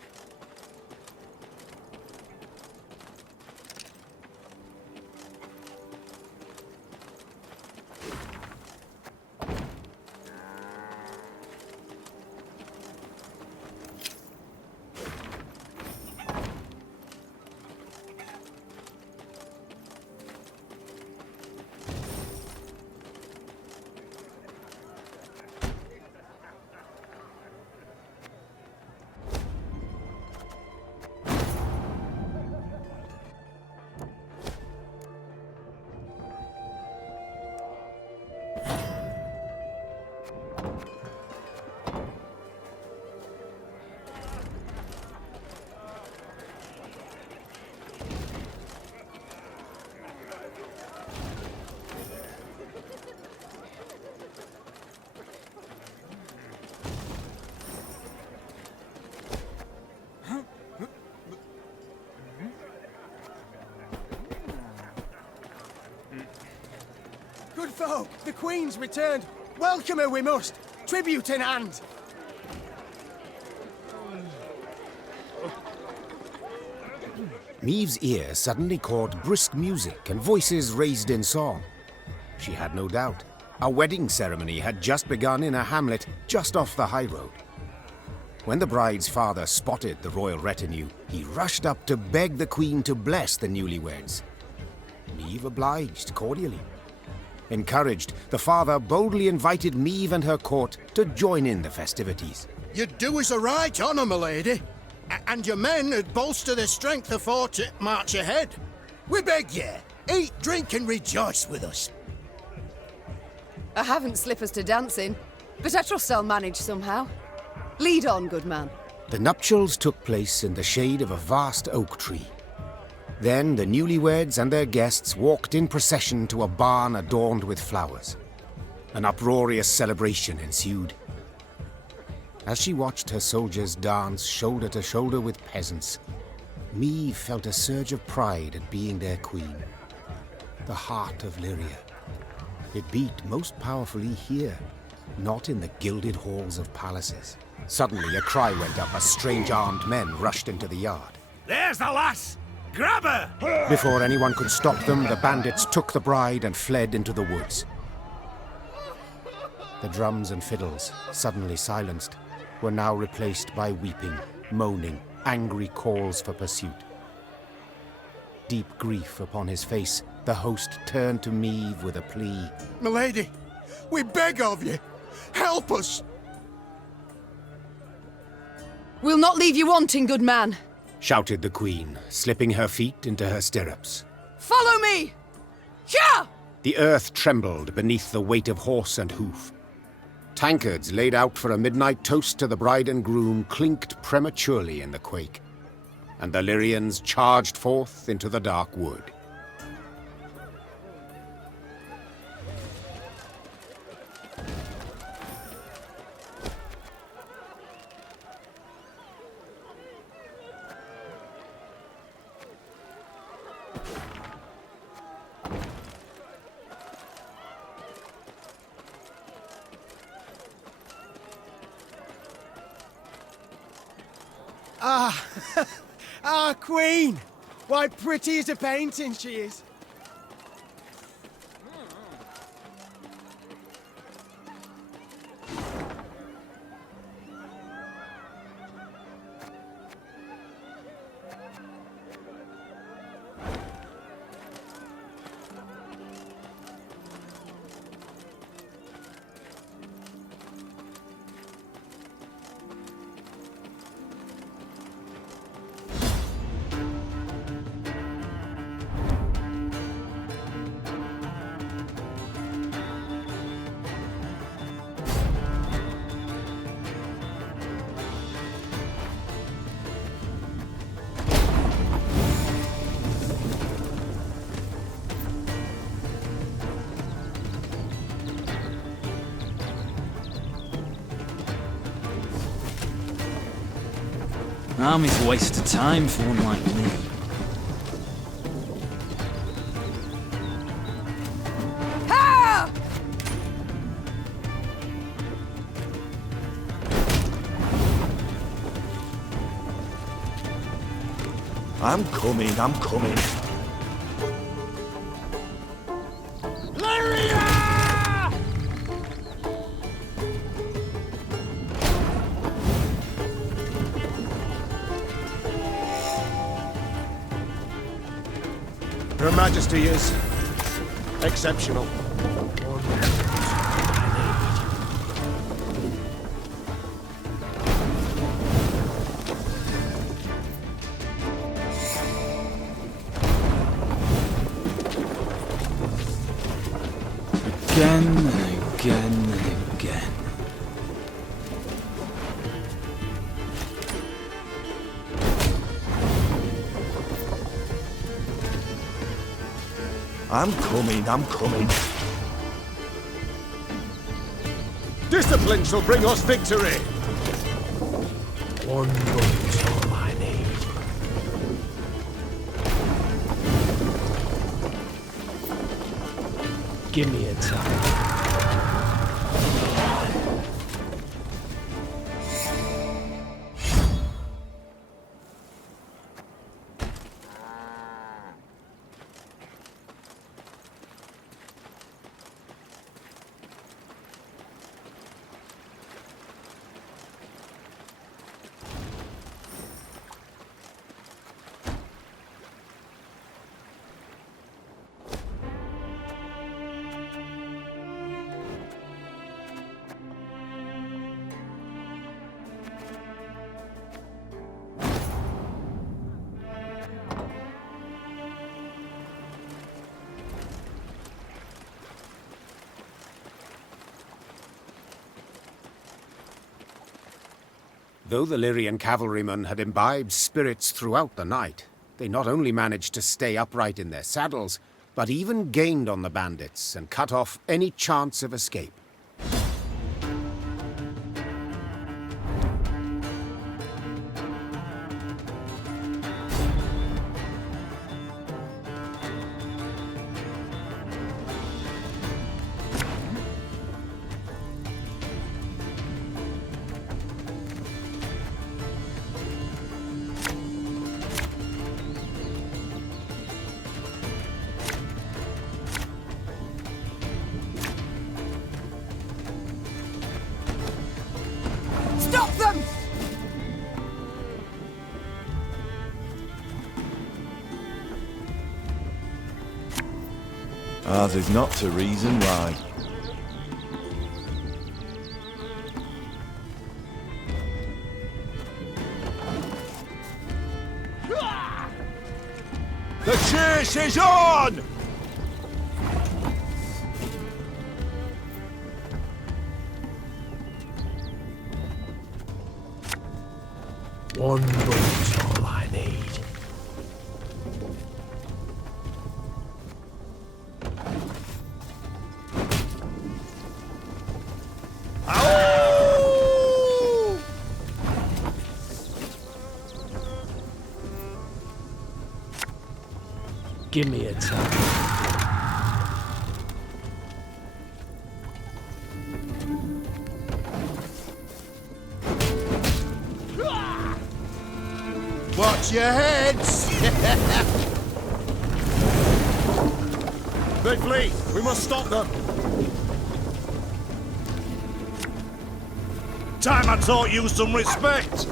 folk, the Queen's returned. Welcome her we must. Tribute in hand. Maeve's ear suddenly caught brisk music and voices raised in song. She had no doubt. A wedding ceremony had just begun in a hamlet just off the high road. When the bride's father spotted the royal retinue, he rushed up to beg the Queen to bless the newlyweds. Maeve obliged cordially. Encouraged, the father boldly invited Maeve and her court to join in the festivities. You'd do us a right honour, my lady. And your men would bolster their strength afore to march ahead. We beg ye, eat, drink and rejoice with us. I haven't slippers to dance in, but I trust I'll manage somehow. Lead on, good man. The nuptials took place in the shade of a vast oak tree. Then the newlyweds and their guests walked in procession to a barn adorned with flowers. An uproarious celebration ensued. As she watched her soldiers dance shoulder to shoulder with peasants, Maeve felt a surge of pride at being their queen. The heart of Lyria. It beat most powerfully here, not in the gilded halls of palaces. Suddenly a cry went up as strange armed men rushed into the yard. There's the lass! Grab her! Before anyone could stop them, the bandits took the bride and fled into the woods. The drums and fiddles, suddenly silenced, were now replaced by weeping, moaning, angry calls for pursuit. Deep grief upon his face, the host turned to Maeve with a plea. Milady, we beg of you, help us! We'll not leave you wanting, good man. Shouted the Queen, slipping her feet into her stirrups. Follow me! Here! The earth trembled beneath the weight of horse and hoof. Tankards laid out for a midnight toast to the bride and groom clinked prematurely in the quake, and the Lyrians charged forth into the dark wood. Our Queen! Why, pretty as a painting she is. Army's a waste of time for one like me. Ha! I'm coming. Her Majesty is exceptional. Again and again and again. I'm coming. Discipline shall bring us victory! One moment's all I need. Give me a time. Though the Lyrian cavalrymen had imbibed spirits throughout the night, they not only managed to stay upright in their saddles, but even gained on the bandits and cut off any chance of escape. Stop them! Ours is not to reason why. The chase is on! One boat's all I need. Give me a time. Watch your heads! They flee! We must stop them! Time I taught you some respect!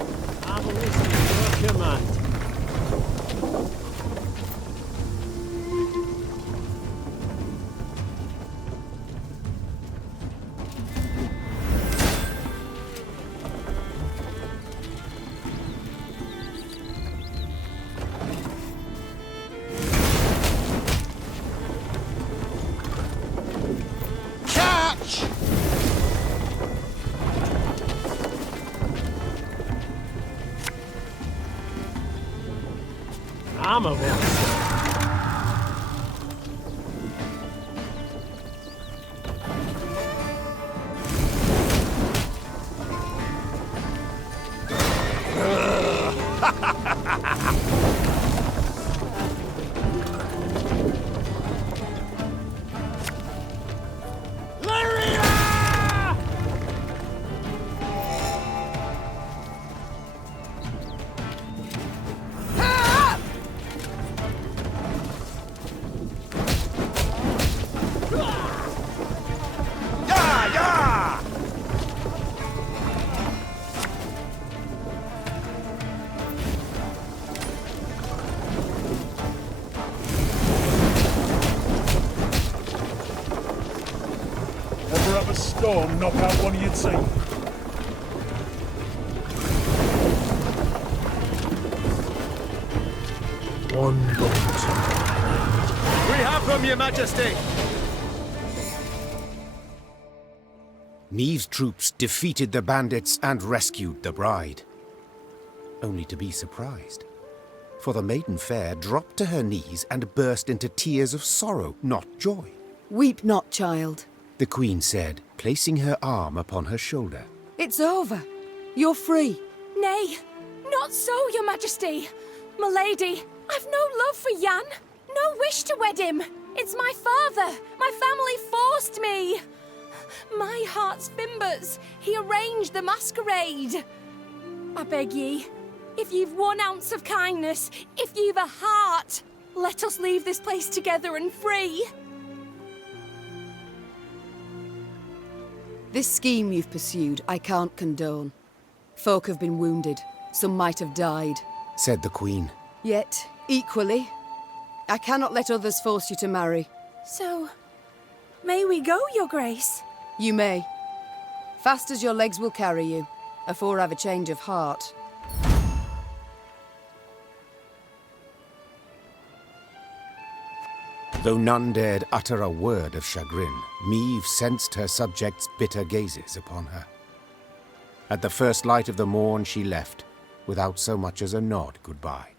I'm listening to your command. I'm a Ever have a storm knock out one of your team? one boat. We have them, Your Majesty! Neve's troops defeated the bandits and rescued the bride. Only to be surprised. For the maiden fair dropped to her knees and burst into tears of sorrow, not joy. Weep not, child. The queen said, placing her arm upon her shoulder. It's over. You're free. Nay, not so, Your Majesty. My lady, I've no love for Jan. No wish to wed him. It's my father! My family forced me! My heart's Fimbers! He arranged the masquerade! I beg ye, if you've 1 ounce of kindness, if you've a heart, let us leave this place together and free! This scheme you've pursued, I can't condone. Folk have been wounded. Some might have died. Said the Queen. Yet, equally, I cannot let others force you to marry. So, may we go, Your Grace? You may. Fast as your legs will carry you, afore I've a change of heart. Though none dared utter a word of chagrin, Meve sensed her subjects' bitter gazes upon her. At the first light of the morn she left, without so much as a nod goodbye.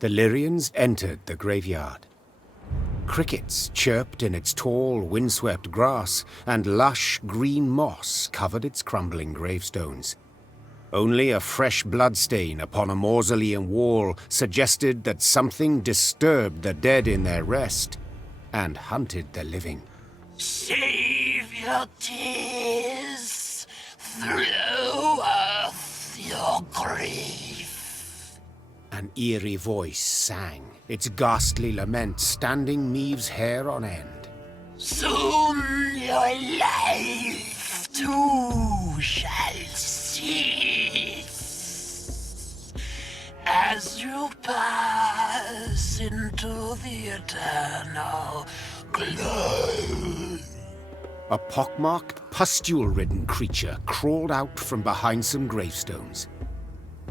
The Lyrians entered the graveyard. Crickets chirped in its tall, windswept grass, and lush green moss covered its crumbling gravestones. Only a fresh bloodstain upon a mausoleum wall suggested that something disturbed the dead in their rest and hunted the living. Save your tears, throw off your grief. An eerie voice sang, its ghastly lament standing Maeve's hair on end. Soon your life too shall cease as you pass into the eternal glow. A pockmarked, pustule-ridden creature crawled out from behind some gravestones.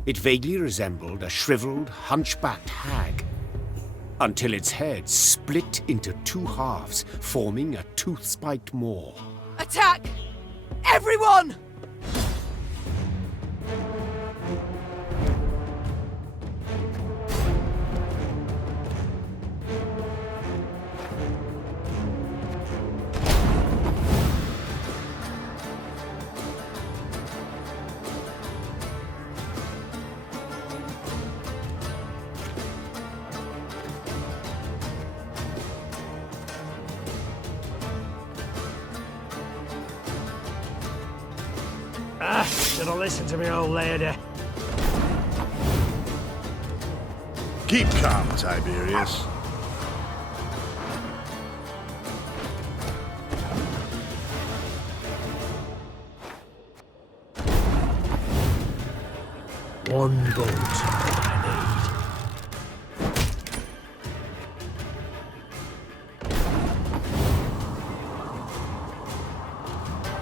It vaguely resembled a shriveled, hunchbacked hag, until its head split into two halves, forming a tooth-spiked maw. Attack! Everyone! Should have listened to me, old lady. Keep calm, Tiberius. One bolt.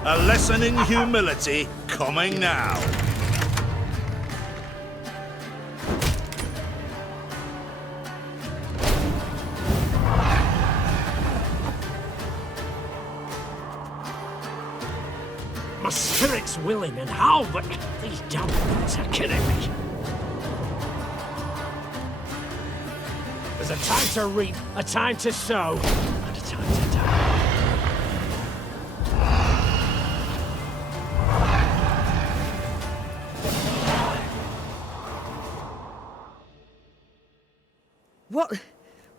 A lesson in humility coming now. My spirit's willing and how, but these damn things are killing me. There's a time to reap, a time to sow, and a time to die.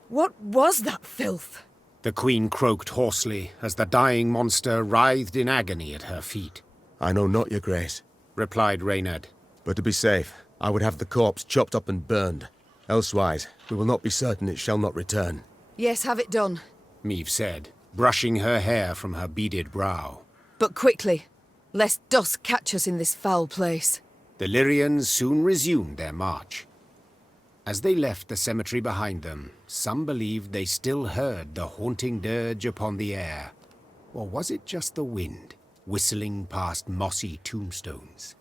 What was that filth? The queen croaked hoarsely as the dying monster writhed in agony at her feet. I know not, your grace, replied Reynard. But to be safe, I would have the corpse chopped up and burned. Elsewise, we will not be certain it shall not return. Yes, have it done. Maeve said, brushing her hair from her beaded brow. But quickly, lest dusk catch us in this foul place. The Lyrians soon resumed their march. As they left the cemetery behind them, some believed they still heard the haunting dirge upon the air. Or was it just the wind, whistling past mossy tombstones?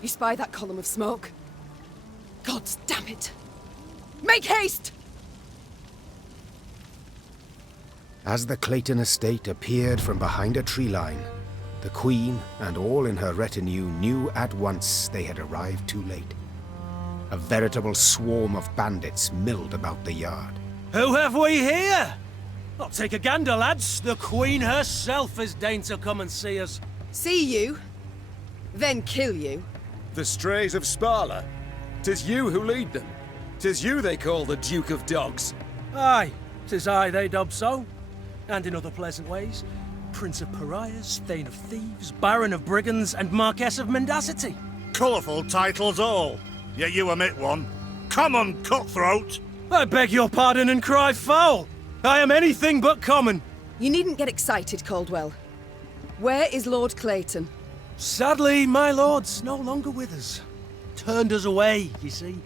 You spy that column of smoke? Gods damn it! Make haste! As the Clayton estate appeared from behind a tree line, the Queen and all in her retinue knew at once they had arrived too late. A veritable swarm of bandits milled about the yard. Who have we here? I'll take a gander, lads. The Queen herself has deigned to come and see us. See you, then kill you. The strays of Sparla? 'Tis you who lead them. 'Tis you they call the Duke of Dogs. Aye, 'tis I they dub so. And in other pleasant ways. Prince of Pariahs, Thane of Thieves, Baron of Brigands, and Marquess of Mendacity. Colourful titles all, yet you omit one. Common cutthroat! I beg your pardon and cry foul! I am anything but common! You needn't get excited, Caldwell. Where is Lord Clayton? Sadly, my lord's no longer with us. Turned us away, you see.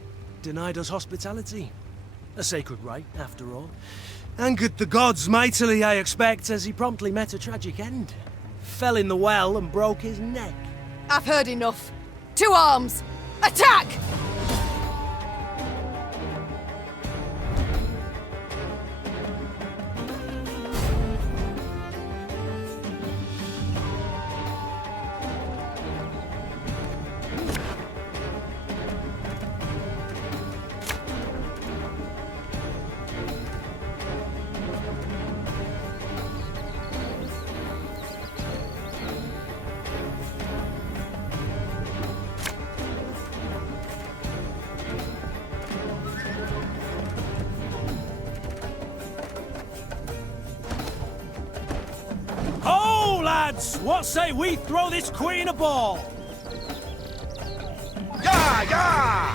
Denied us hospitality. A sacred right, after all. Angered the gods mightily, I expect, as he promptly met a tragic end. Fell in the well and broke his neck. I've heard enough. To arms! Attack! Lads, what say we throw this Queen a ball? Yah, yah!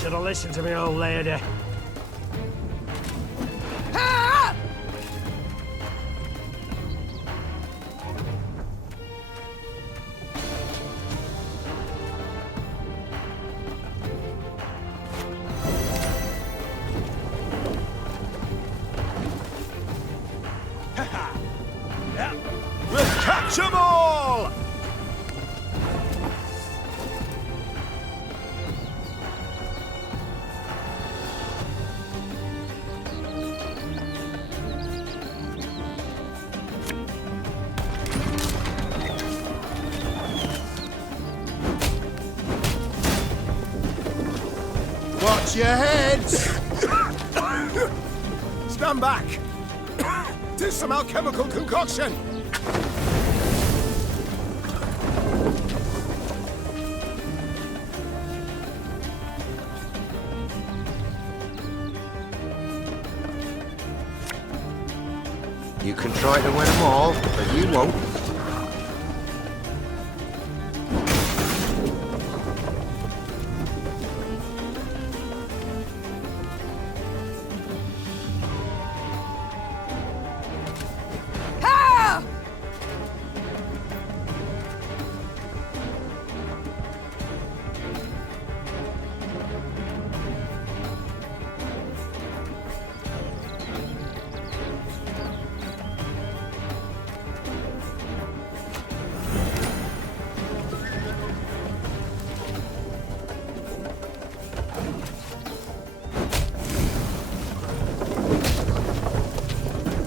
Should have listened to me, old lady. We'll catch 'em all! Watch your heads! Stand back! 'Tis some alchemical concoction! You can try to win them all, but you won't.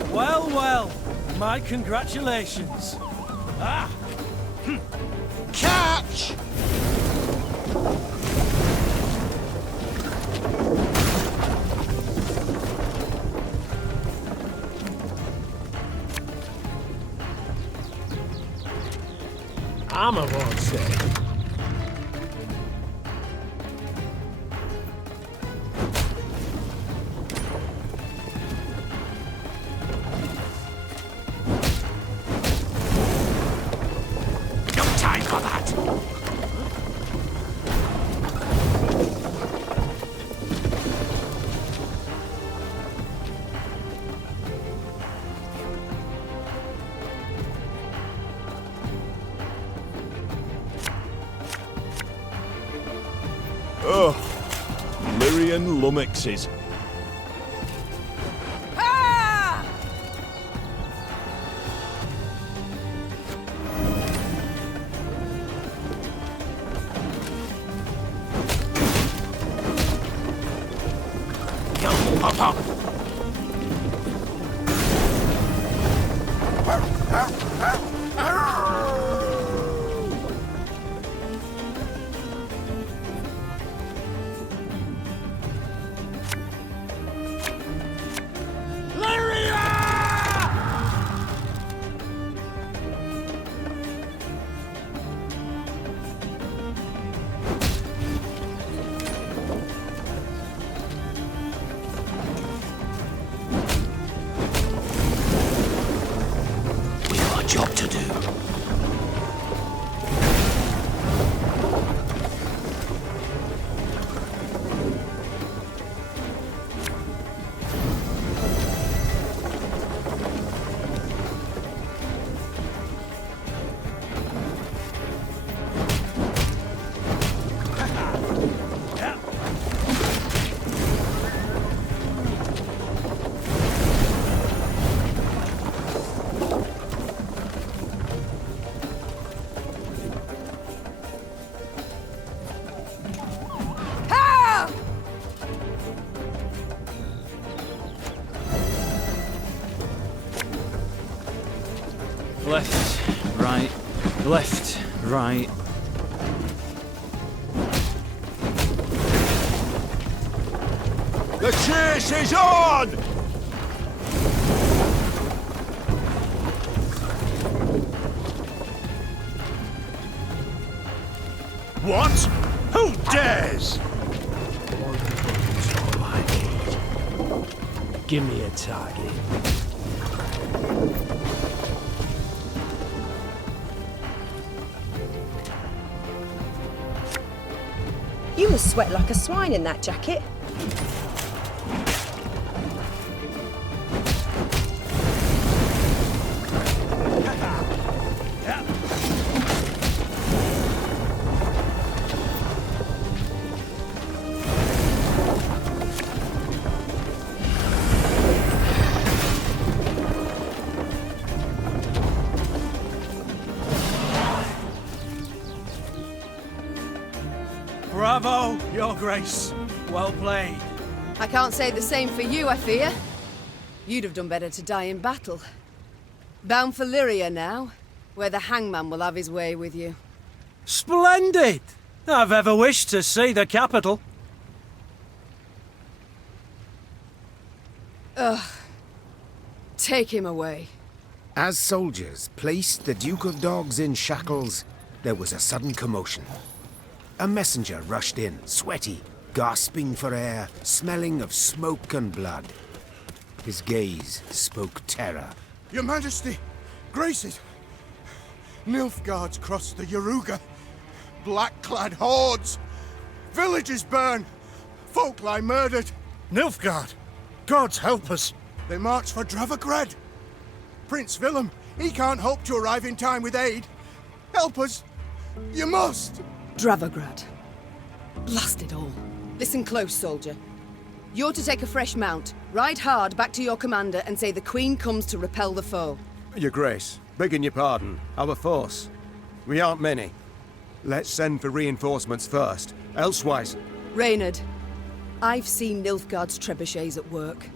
Well, well, my congratulations. Ah! Catch! I'm a won't say. Lyrian lummoxes. Up, up! Job to do. Left, right, left, right. The chase is on! What? Who dares? Give me a target. You must sweat like a swine in that jacket. Bravo, Your Grace. Well played. I can't say the same for you, I fear. You'd have done better to die in battle. Bound for Lyria now, where the hangman will have his way with you. Splendid! I've ever wished to see the capital. Ugh. Take him away. As soldiers placed the Duke of Dogs in shackles, there was a sudden commotion. A messenger rushed in, sweaty, gasping for air, smelling of smoke and blood. His gaze spoke terror. Your Majesty, graces. Nilfgaard's crossed the Yaruga. Black-clad hordes. Villages burn. Folk lie murdered. Nilfgaard! Gods help us! They march for Dravograd. Prince Willem, he can't hope to arrive in time with aid. Help us. You must. Dravograd. Blast it all. Listen close, soldier. You're to take a fresh mount, ride hard back to your commander and say the Queen comes to repel the foe. Your Grace, begging your pardon, our force. We aren't many. Let's send for reinforcements first, elsewise... Reynard, I've seen Nilfgaard's trebuchets at work.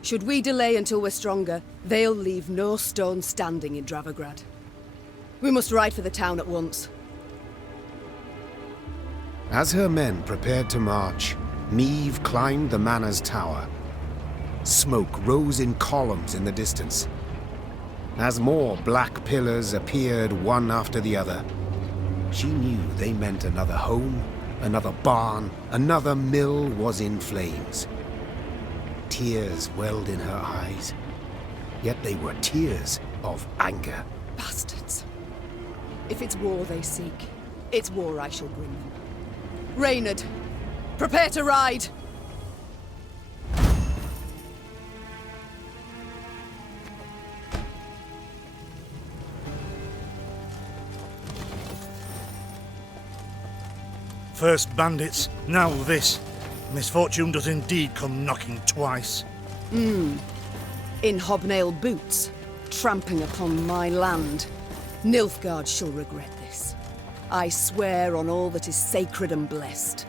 Should we delay until we're stronger, they'll leave no stone standing in Dravograd. We must ride for the town at once. As her men prepared to march, Meve climbed the manor's tower. Smoke rose in columns in the distance. As more black pillars appeared one after the other, she knew they meant another home, another barn, another mill was in flames. Tears welled in her eyes, yet they were tears of anger. Bastards. If it's war they seek, it's war I shall bring them. Reynard, prepare to ride! First bandits, now this. Misfortune does indeed come knocking twice. In hobnail boots, tramping upon my land. Nilfgaard shall regret this. I swear on all that is sacred and blessed.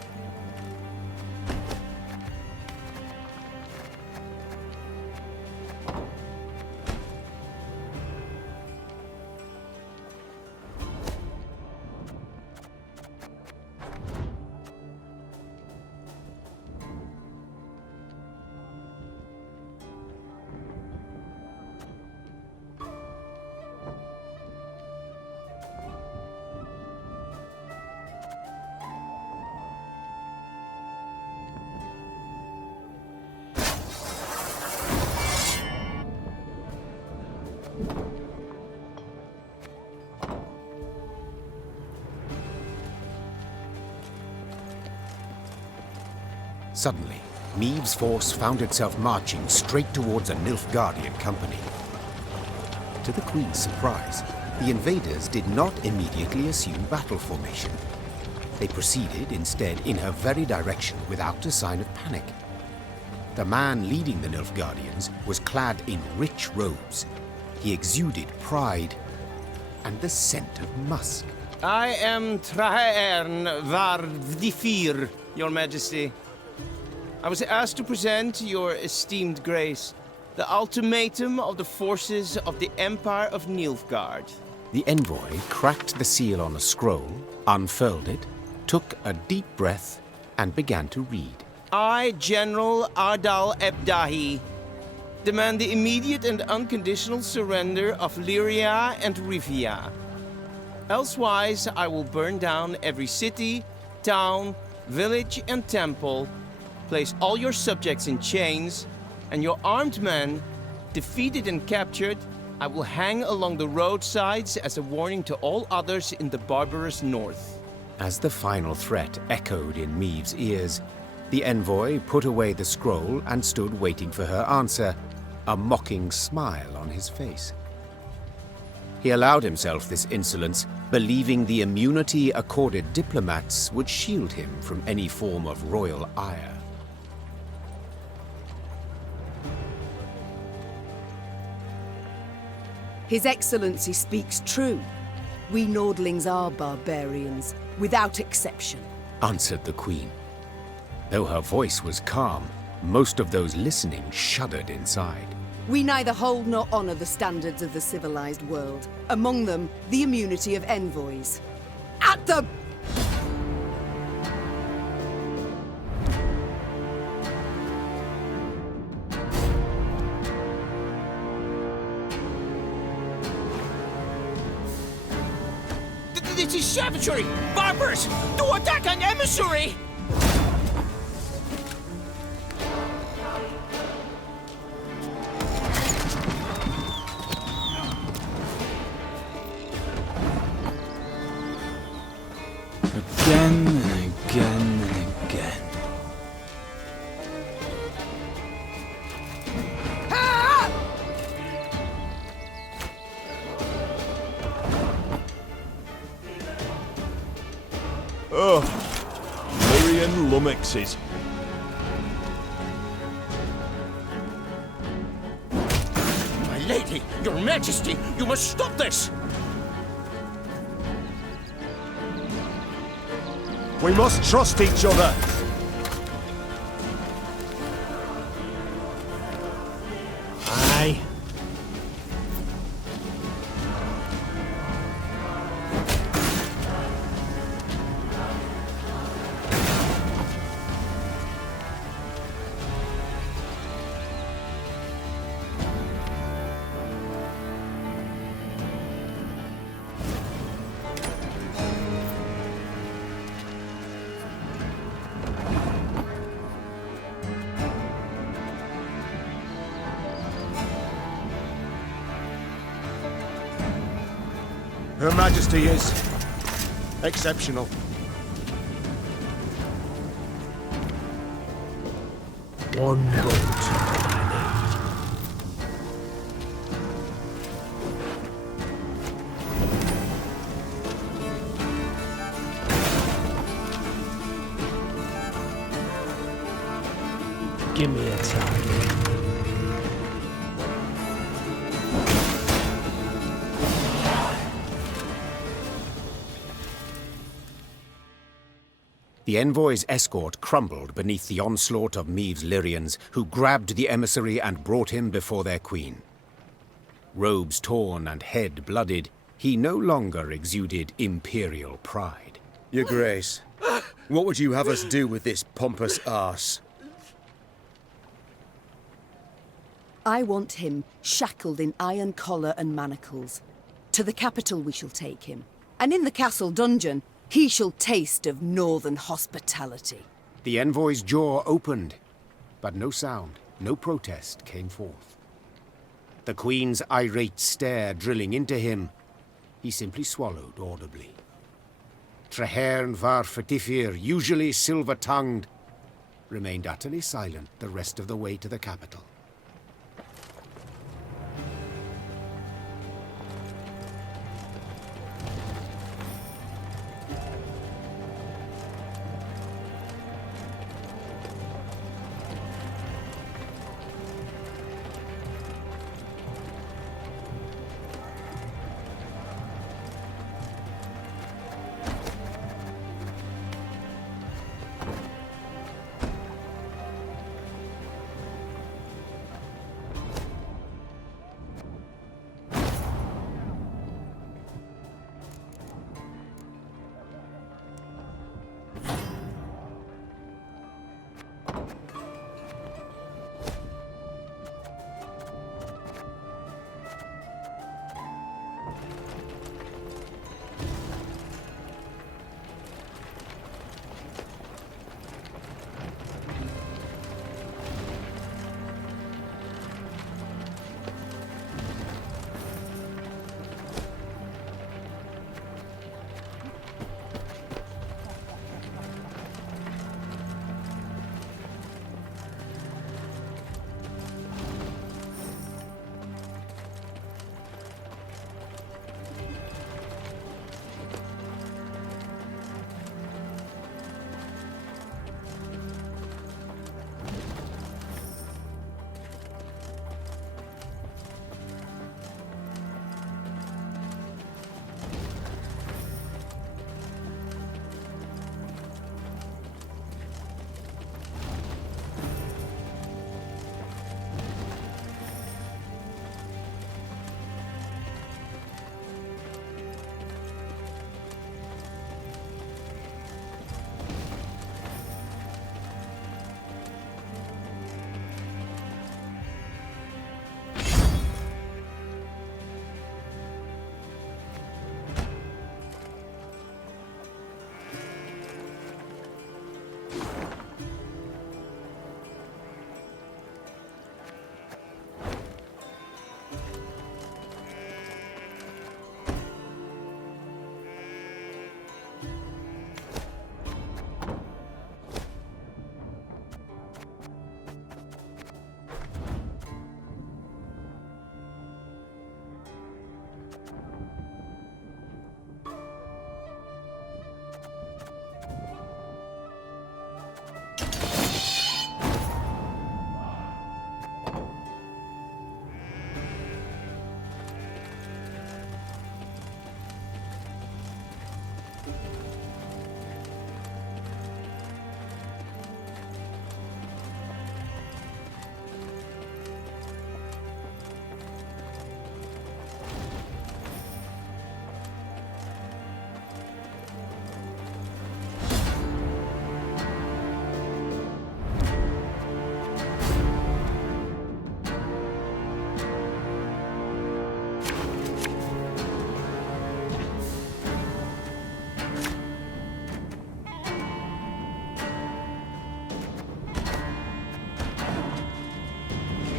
Suddenly, Meave's force found itself marching straight towards a Nilfgaardian company. To the Queen's surprise, the invaders did not immediately assume battle formation. They proceeded instead in her very direction without a sign of panic. The man leading the Nilfgaardians was clad in rich robes. He exuded pride and the scent of musk. I am Traern Vardifir, Your Majesty. I was asked to present your esteemed grace the ultimatum of the forces of the Empire of Nilfgaard. The envoy cracked the seal on a scroll, unfurled it, took a deep breath, and began to read. I, General Ardal Ebdahi, demand the immediate and unconditional surrender of Lyria and Rivia. Elsewise, I will burn down every city, town, village, and temple, place all your subjects in chains, and your armed men, defeated and captured, I will hang along the roadsides as a warning to all others in the barbarous north. As the final threat echoed in Meave's ears, the envoy put away the scroll and stood waiting for her answer, a mocking smile on his face. He allowed himself this insolence, believing the immunity accorded diplomats would shield him from any form of royal ire. His Excellency speaks true. We Nordlings are barbarians, without exception, Answered the Queen. Though her voice was calm, most of those listening shuddered inside. We neither hold nor honor the standards of the civilized world. Among them, the immunity of envoys. At the... This is savagery! Barbers! Do attack an emissary! Again and again and again. Oh, Lyrian lummoxes. My lady, your majesty, you must stop this! We must trust each other. Aye. Her Majesty is exceptional. One boat. Give me a target. The envoy's escort crumbled beneath the onslaught of Maeve's Lyrians, who grabbed the emissary and brought him before their queen. Robes torn and head blooded, he no longer exuded imperial pride. Your Grace, what would you have us do with this pompous arse? I want him shackled in iron collar and manacles. To the capital we shall take him, and in the castle dungeon he shall taste of northern hospitality. The envoy's jaw opened, but no sound, no protest came forth. The queen's irate stare drilling into him, he simply swallowed audibly. Traherne var Fetifir, usually silver-tongued, remained utterly silent the rest of the way to the capital.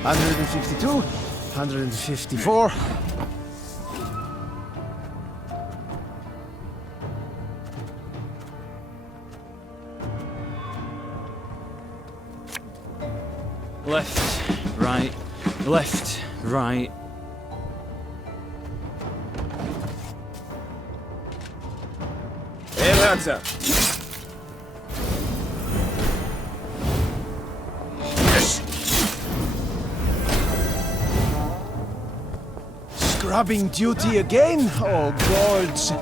$152, $154. Left, right, left, right. Elhansa! Yes! Grabbing duty again? Oh, gods.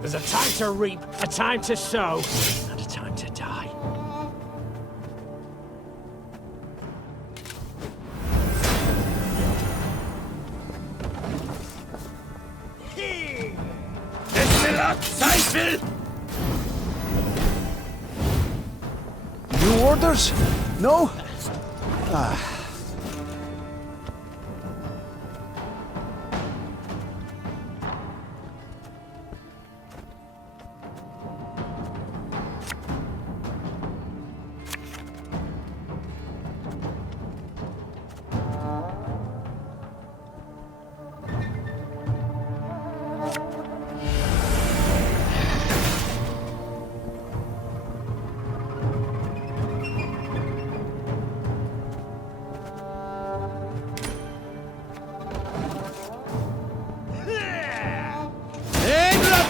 There's a time to reap, a time to sow, and a time to die. New orders? No? Ah.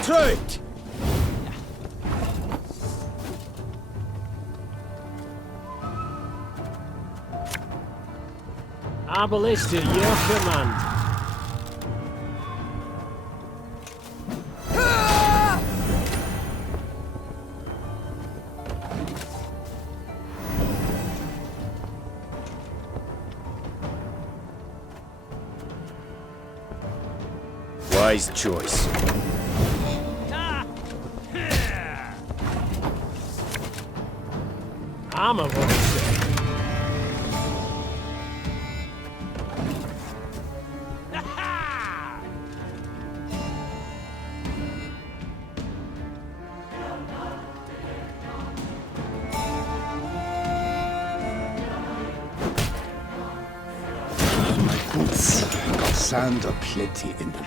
Truth! Our ballista, your command. Wise choice. I'm a voice. My boots got sand aplenty in them.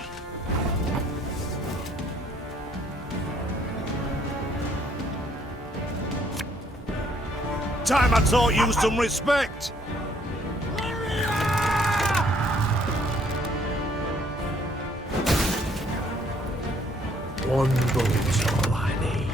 Time I taught you some respect! One bullet's all I need.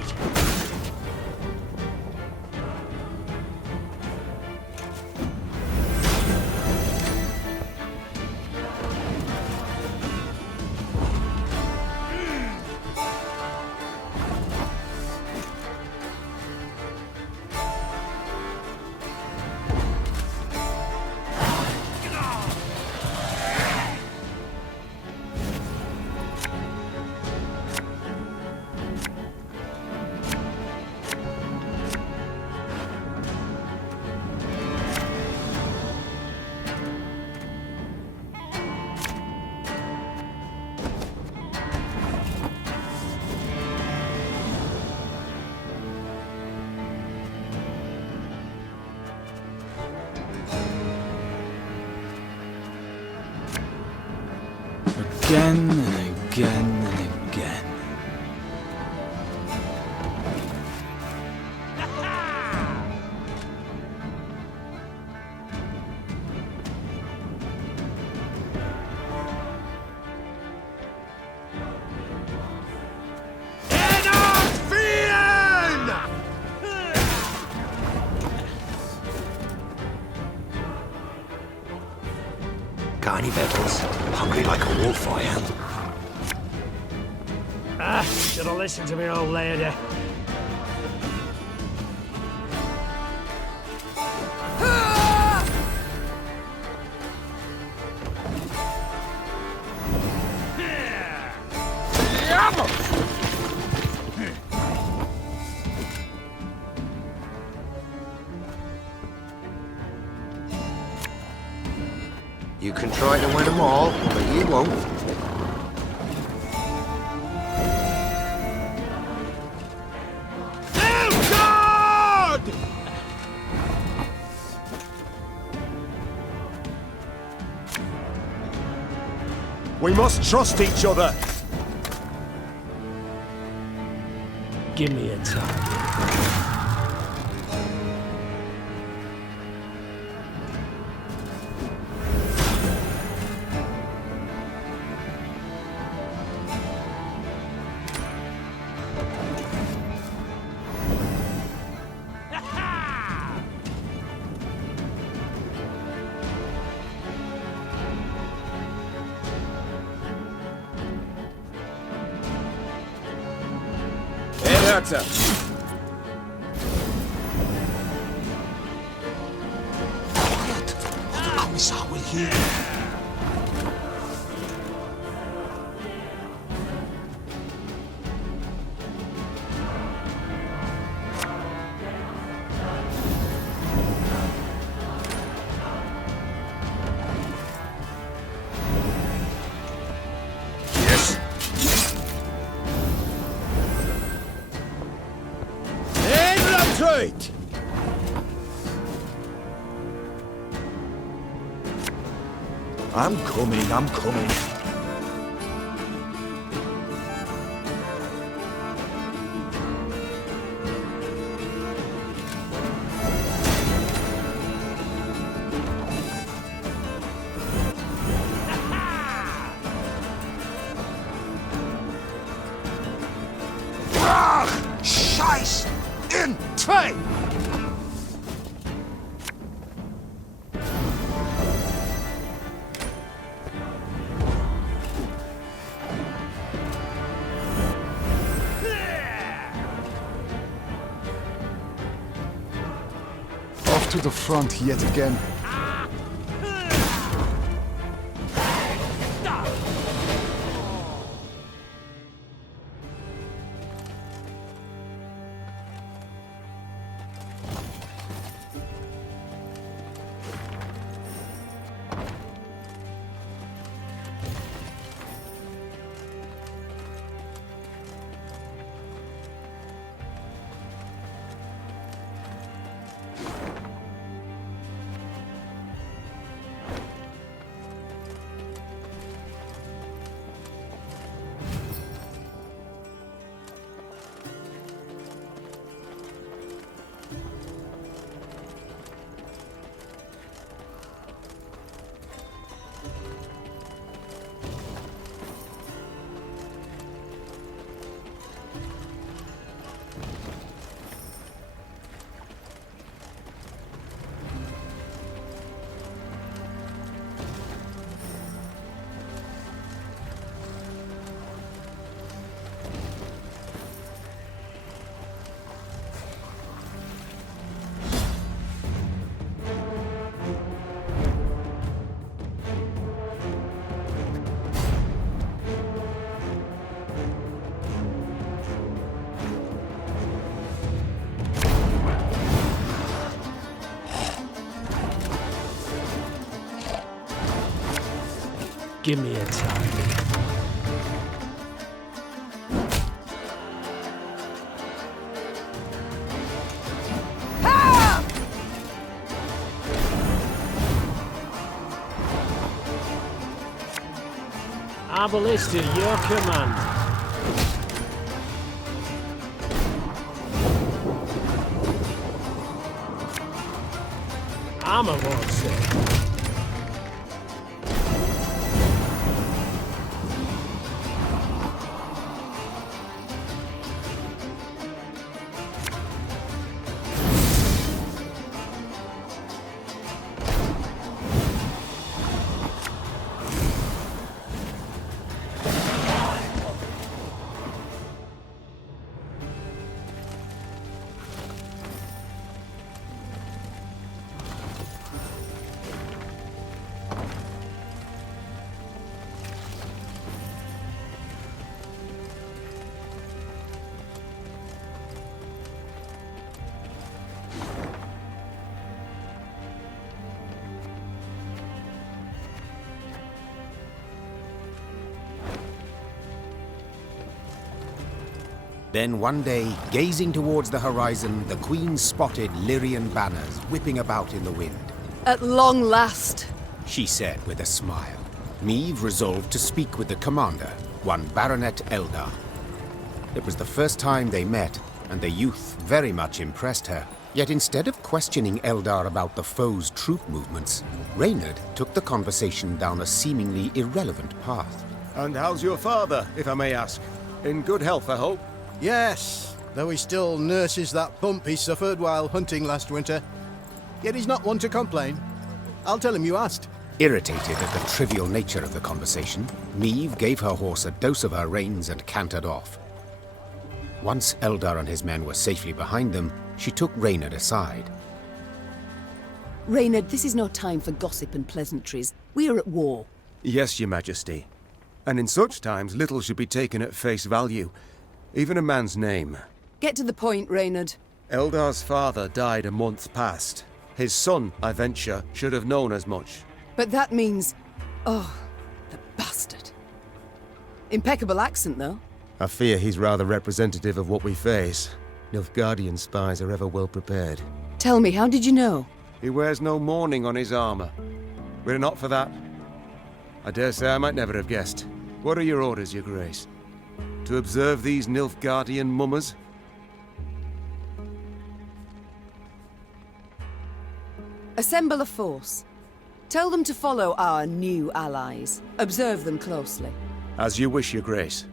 Again and again and again. Got any battles? Hungry like a wolf, I am. Should have listened to me old lady. You can try to win them all, but you won't. We must trust each other. Give me a target. matter? Quiet, or the Commissar will hear. Infiltrate! I'm coming, I'm coming. Scheiß! In train! Off to the front yet again. Give me a time. Arbalist at your command. Armor won't say. Then one day, gazing towards the horizon, the Queen spotted Lyrian banners whipping about in the wind. At long last, She said with a smile. Niamh resolved to speak with the commander, one Baronet Eldar. It was the first time they met, and the youth very much impressed her. Yet instead of questioning Eldar about the foe's troop movements, Reynard took the conversation down a seemingly irrelevant path. And how's your father, if I may ask? In good health, I hope? Yes, though he still nurses that bump he suffered while hunting last winter. Yet he's not one to complain. I'll tell him you asked. Irritated at the trivial nature of the conversation, Niamh gave her horse a dose of her reins and cantered off. Once Eldar and his men were safely behind them, she took Reynard aside. Reynard, this is no time for gossip and pleasantries. We are at war. Yes, Your Majesty. And in such times, little should be taken at face value. Even a man's name. Get to the point, Reynard. Eldar's father died a month past. His son, I venture, should have known as much. But that means... Oh, the bastard. Impeccable accent, though. I fear he's rather representative of what we face. Nilfgaardian spies are ever well prepared. Tell me, how did you know? He wears no mourning on his armor. Were it not for that, I dare say I might never have guessed. What are your orders, Your Grace? To observe these Nilfgaardian mummers? Assemble a force. Tell them to follow our new allies. Observe them closely. As you wish, Your Grace.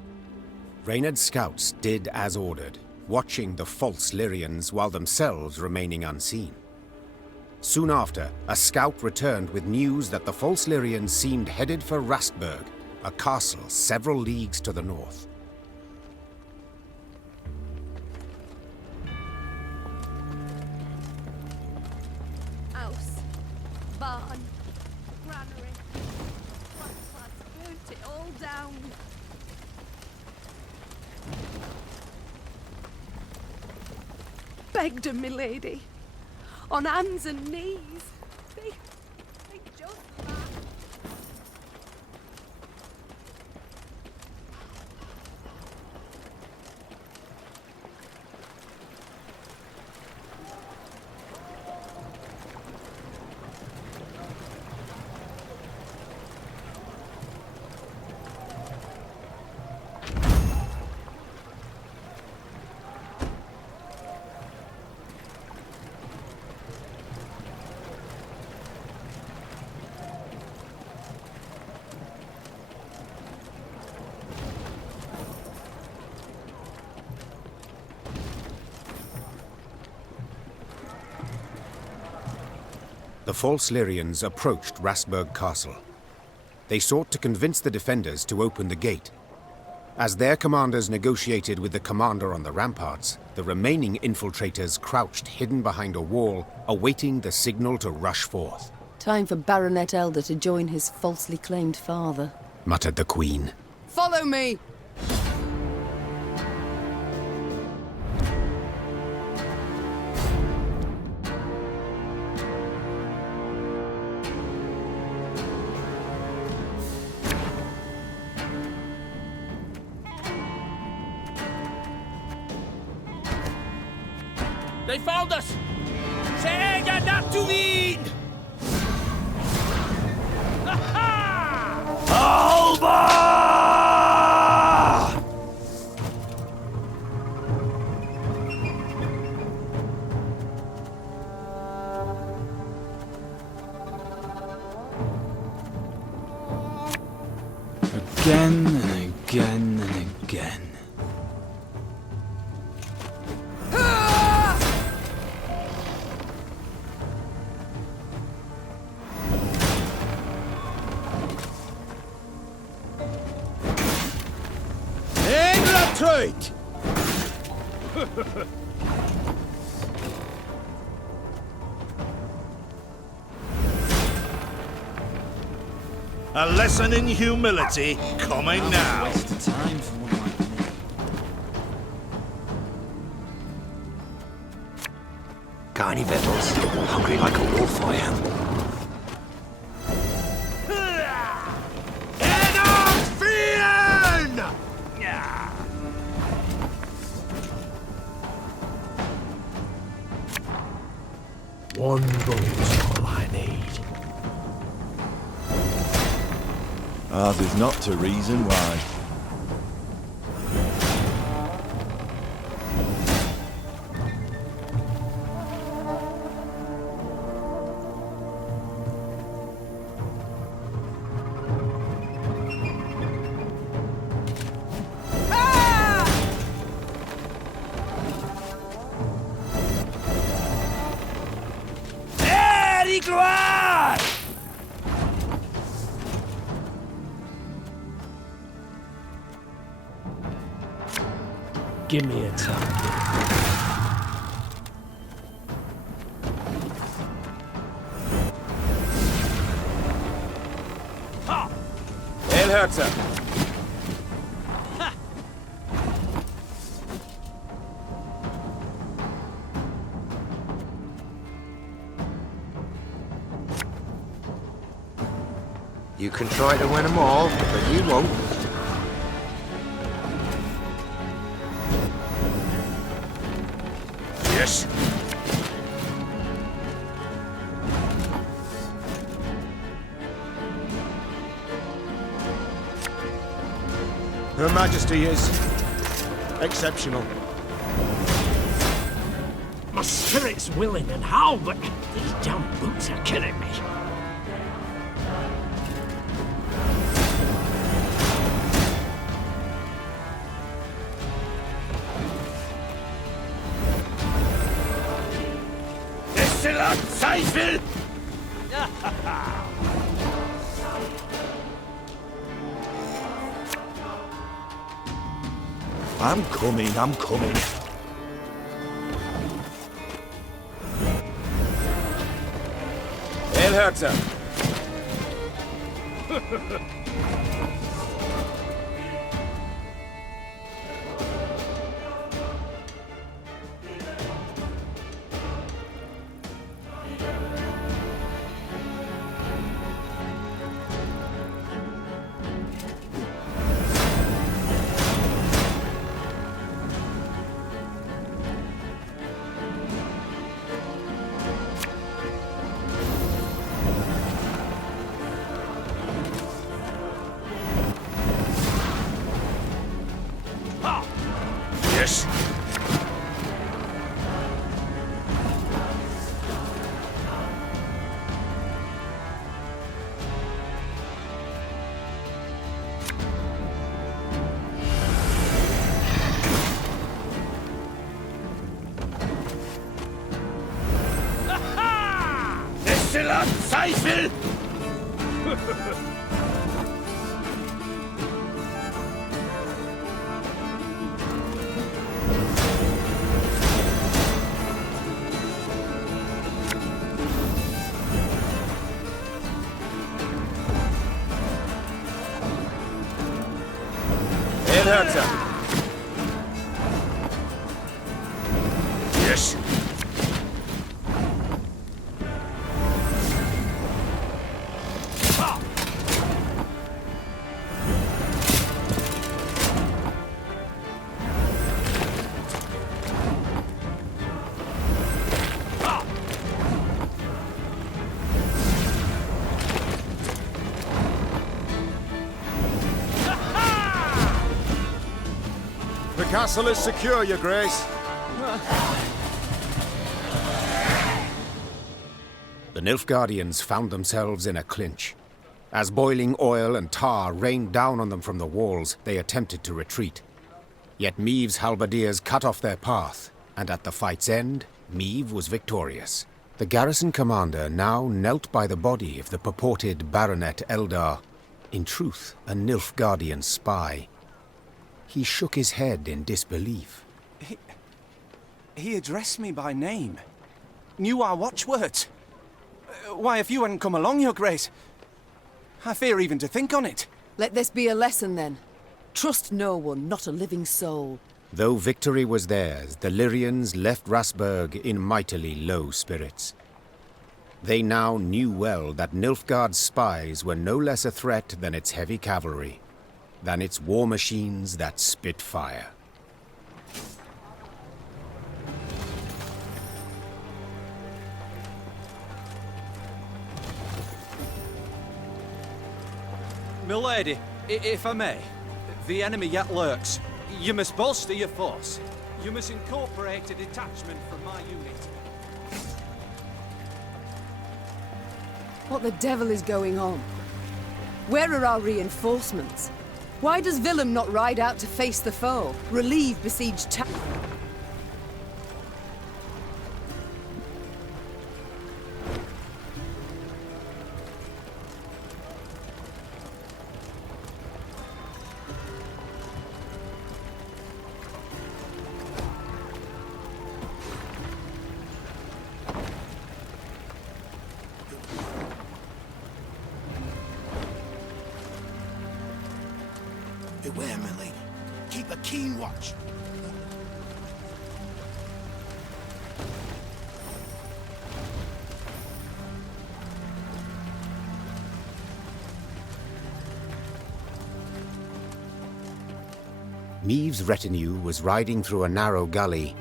Reynard's scouts did as ordered, watching the false Lyrians while themselves remaining unseen. Soon after, a scout returned with news that the false Lyrians seemed headed for Rastburg, a castle several leagues to the north. House, barn, granary. Lads burnt it all down. Begged 'em, my lady. On hands and knees. They just laughed. The false Lyrians approached Rastburg Castle. They sought to convince the defenders to open the gate. As their commanders negotiated with the commander on the ramparts, the remaining infiltrators crouched hidden behind a wall, awaiting the signal to rush forth. Time for Baronet Elder to join his falsely claimed father, muttered the Queen. Follow me! They found us! Säga dazu vid! Alba! Again and again and again. Right. A lesson in humility coming now. Waste of time for one like me. Got any victuals? Hungry like a wolf I am. One boat's all I need. Ours is not to reason why. Give me a target. Elhurter! You can try to win them all, but you won't. Yes. Her Majesty is exceptional. My spirit's willing and how, but these damn boots are killing me. Zweifel! I'm coming, I'm coming. Elhurter! Yes. Bestiller Zweifel! Elhurter! Yes. The castle is secure, Your Grace. The Nilfgaardians found themselves in a clinch. As boiling oil and tar rained down on them from the walls, they attempted to retreat. Yet Meave's halberdiers cut off their path, and at the fight's end, Meave was victorious. The garrison commander now knelt by the body of the purported Baronet Eldar, in truth a Nilfgaardian spy. He shook his head in disbelief. He addressed me by name. Knew our watchwords. Why, if you hadn't come along, Your Grace, I fear even to think on it. Let this be a lesson, then. Trust no one, not a living soul. Though victory was theirs, the Lyrians left Rasburg in mightily low spirits. They now knew well that Nilfgaard's spies were no less a threat than its heavy cavalry, than its war machines that spit fire. Milady, if I may, the enemy yet lurks. You must bolster your force. You must incorporate a detachment from my unit. What the devil is going on? Where are our reinforcements? Why does Willem not ride out to face the foe, relieve besieged town? keen watch. Meave's retinue was riding through a narrow gully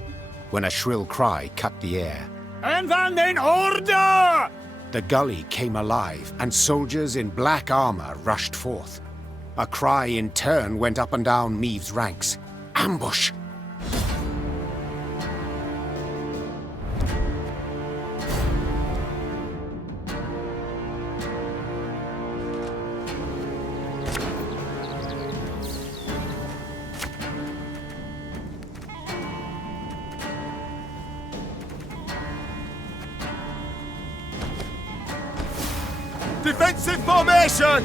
when a shrill cry cut the air. En van in order! The gully came alive, and soldiers in black armor rushed forth. A cry in turn went up and down Meave's ranks. Ambush! Defensive formation!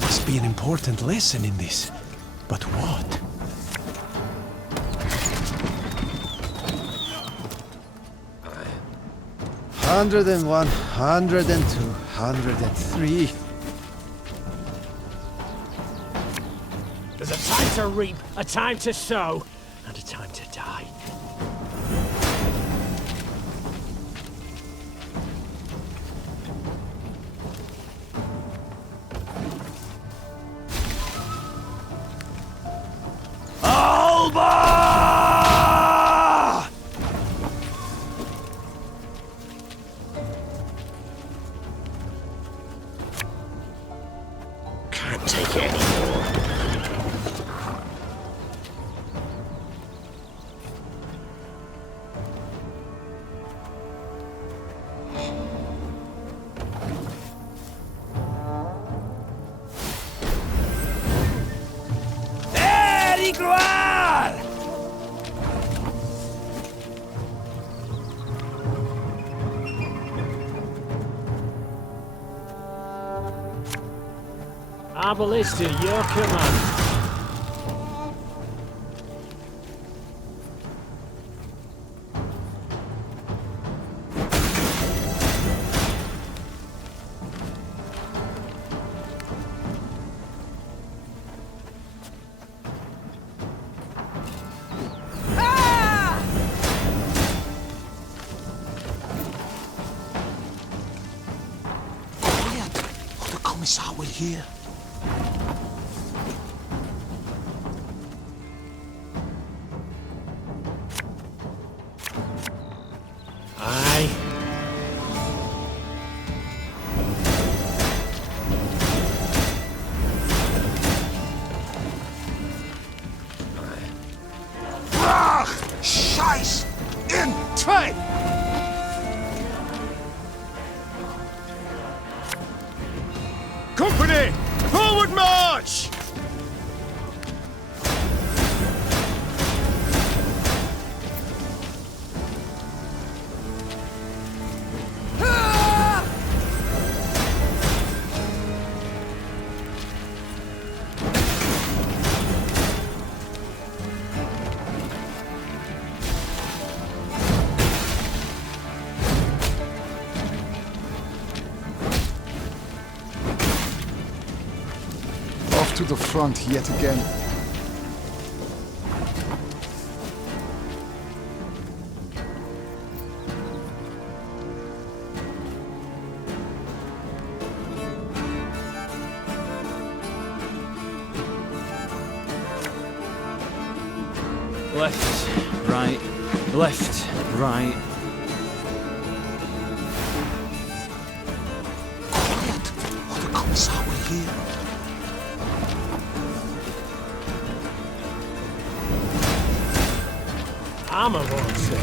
Must be an important lesson in this. But what? 101, 102, 103. There's a time to reap, a time to sow, and a time to die. Alba! Can't take it anymore. Igual! Our ballista, your command. Quiet, or the Commissar will hear. Aye. Brach! Scheiß! In Treib! Company! Forward march! Off to the front yet again. Left, right, left, right. Quiet, or the Commissar will hear. Armor won't say.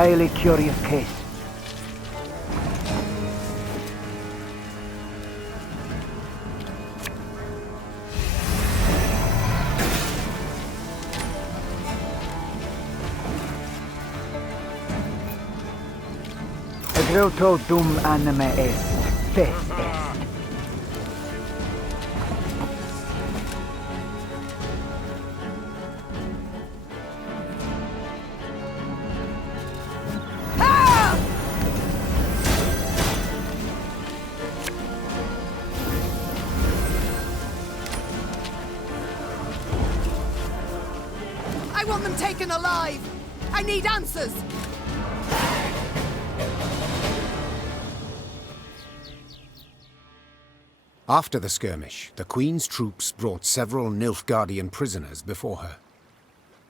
highly curious case. Grotto dum anime est, fes est. I want them taken alive! I need answers! After the skirmish, the Queen's troops brought several Nilfgaardian prisoners before her.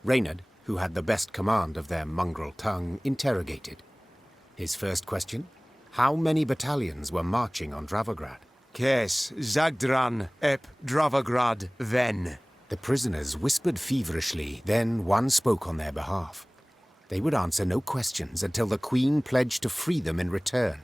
Reynard, who had the best command of their mongrel tongue, interrogated. His first question? How many battalions were marching on Dravograd? Kes Zagdran ep Dravograd ven. The prisoners whispered feverishly, then one spoke on their behalf. They would answer no questions until the Queen pledged to free them in return.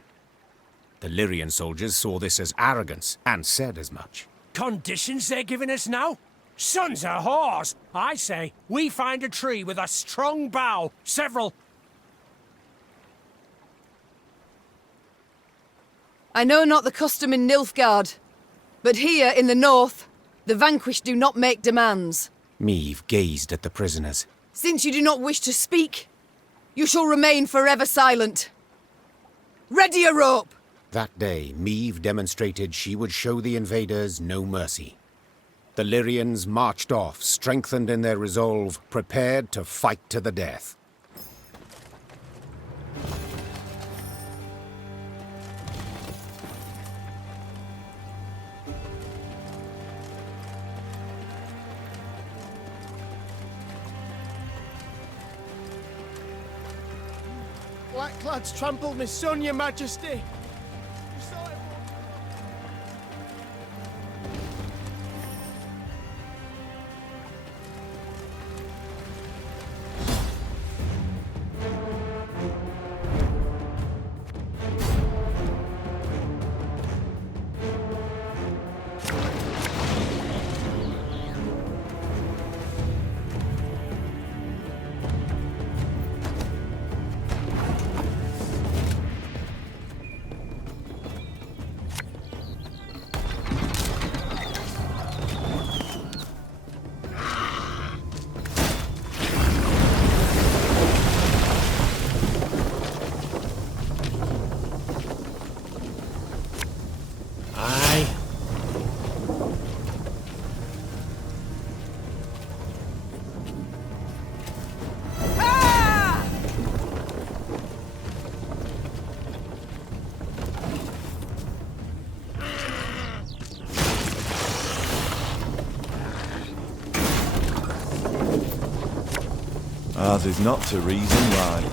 The Lyrian soldiers saw this as arrogance and said as much. Conditions they're giving us now? Sons of whores! I say, we find a tree with a strong bough, several... I know not the custom in Nilfgaard, but here in the north, the vanquished do not make demands. Meve gazed at the prisoners. Since you do not wish to speak, you shall remain forever silent. Ready a rope! That day, Meve demonstrated she would show the invaders no mercy. The Lyrians marched off, strengthened in their resolve, prepared to fight to the death. Blackclads trampled my son, your majesty. Ours is not to reason why.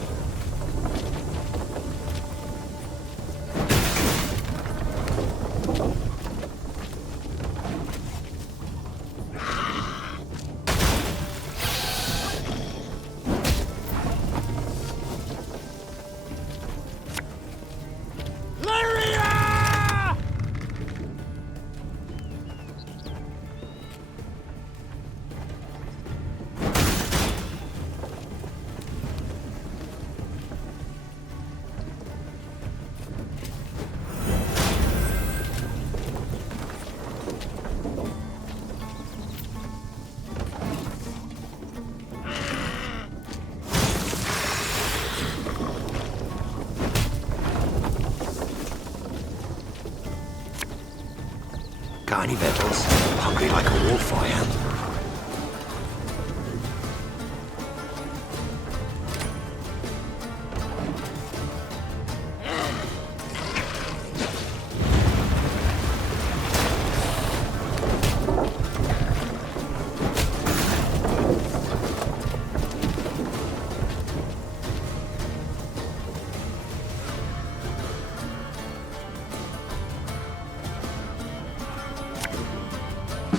Got any victuals? Hungry like a wolf, I am.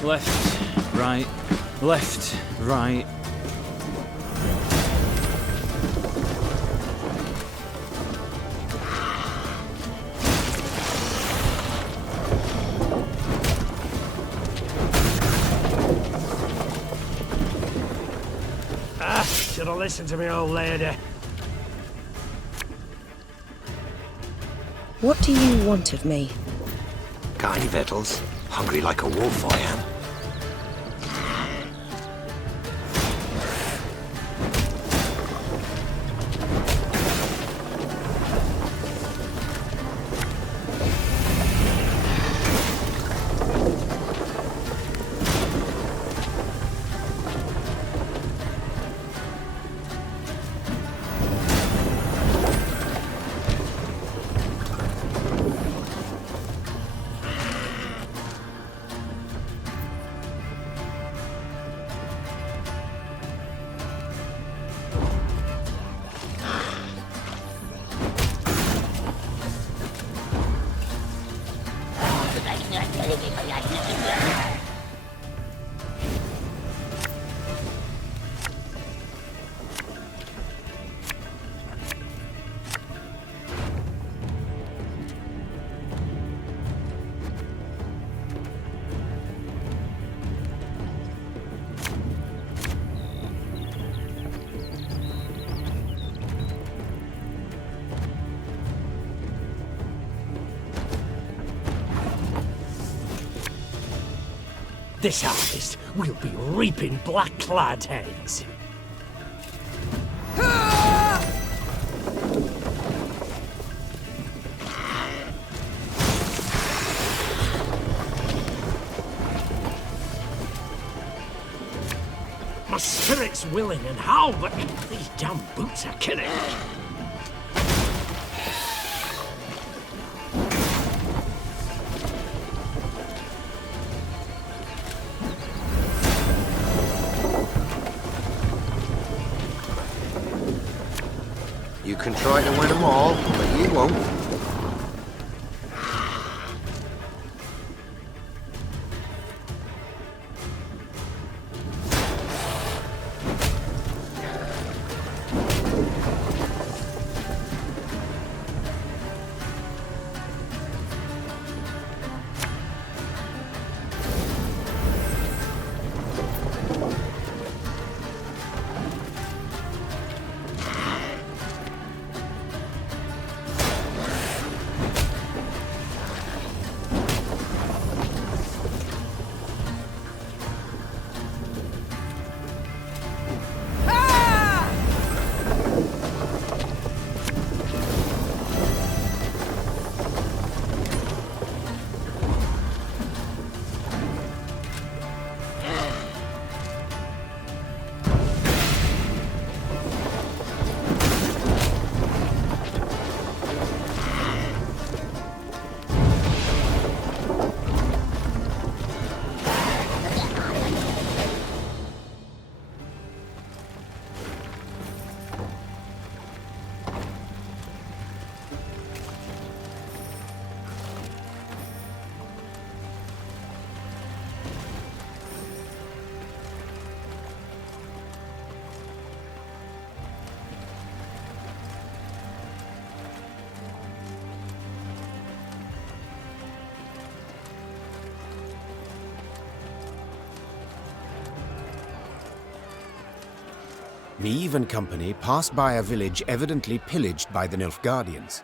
Left, right, left, right. should have listened to me, old lady. What do you want of me? Got any victuals? Hungry like a wolf, I am. This harvest, we'll be reaping black-clad heads. My spirit's willing and how, but these damn boots are killing me. You can try to win them all, but you won't. Meave and company passed by a village evidently pillaged by the Nilfgaardians.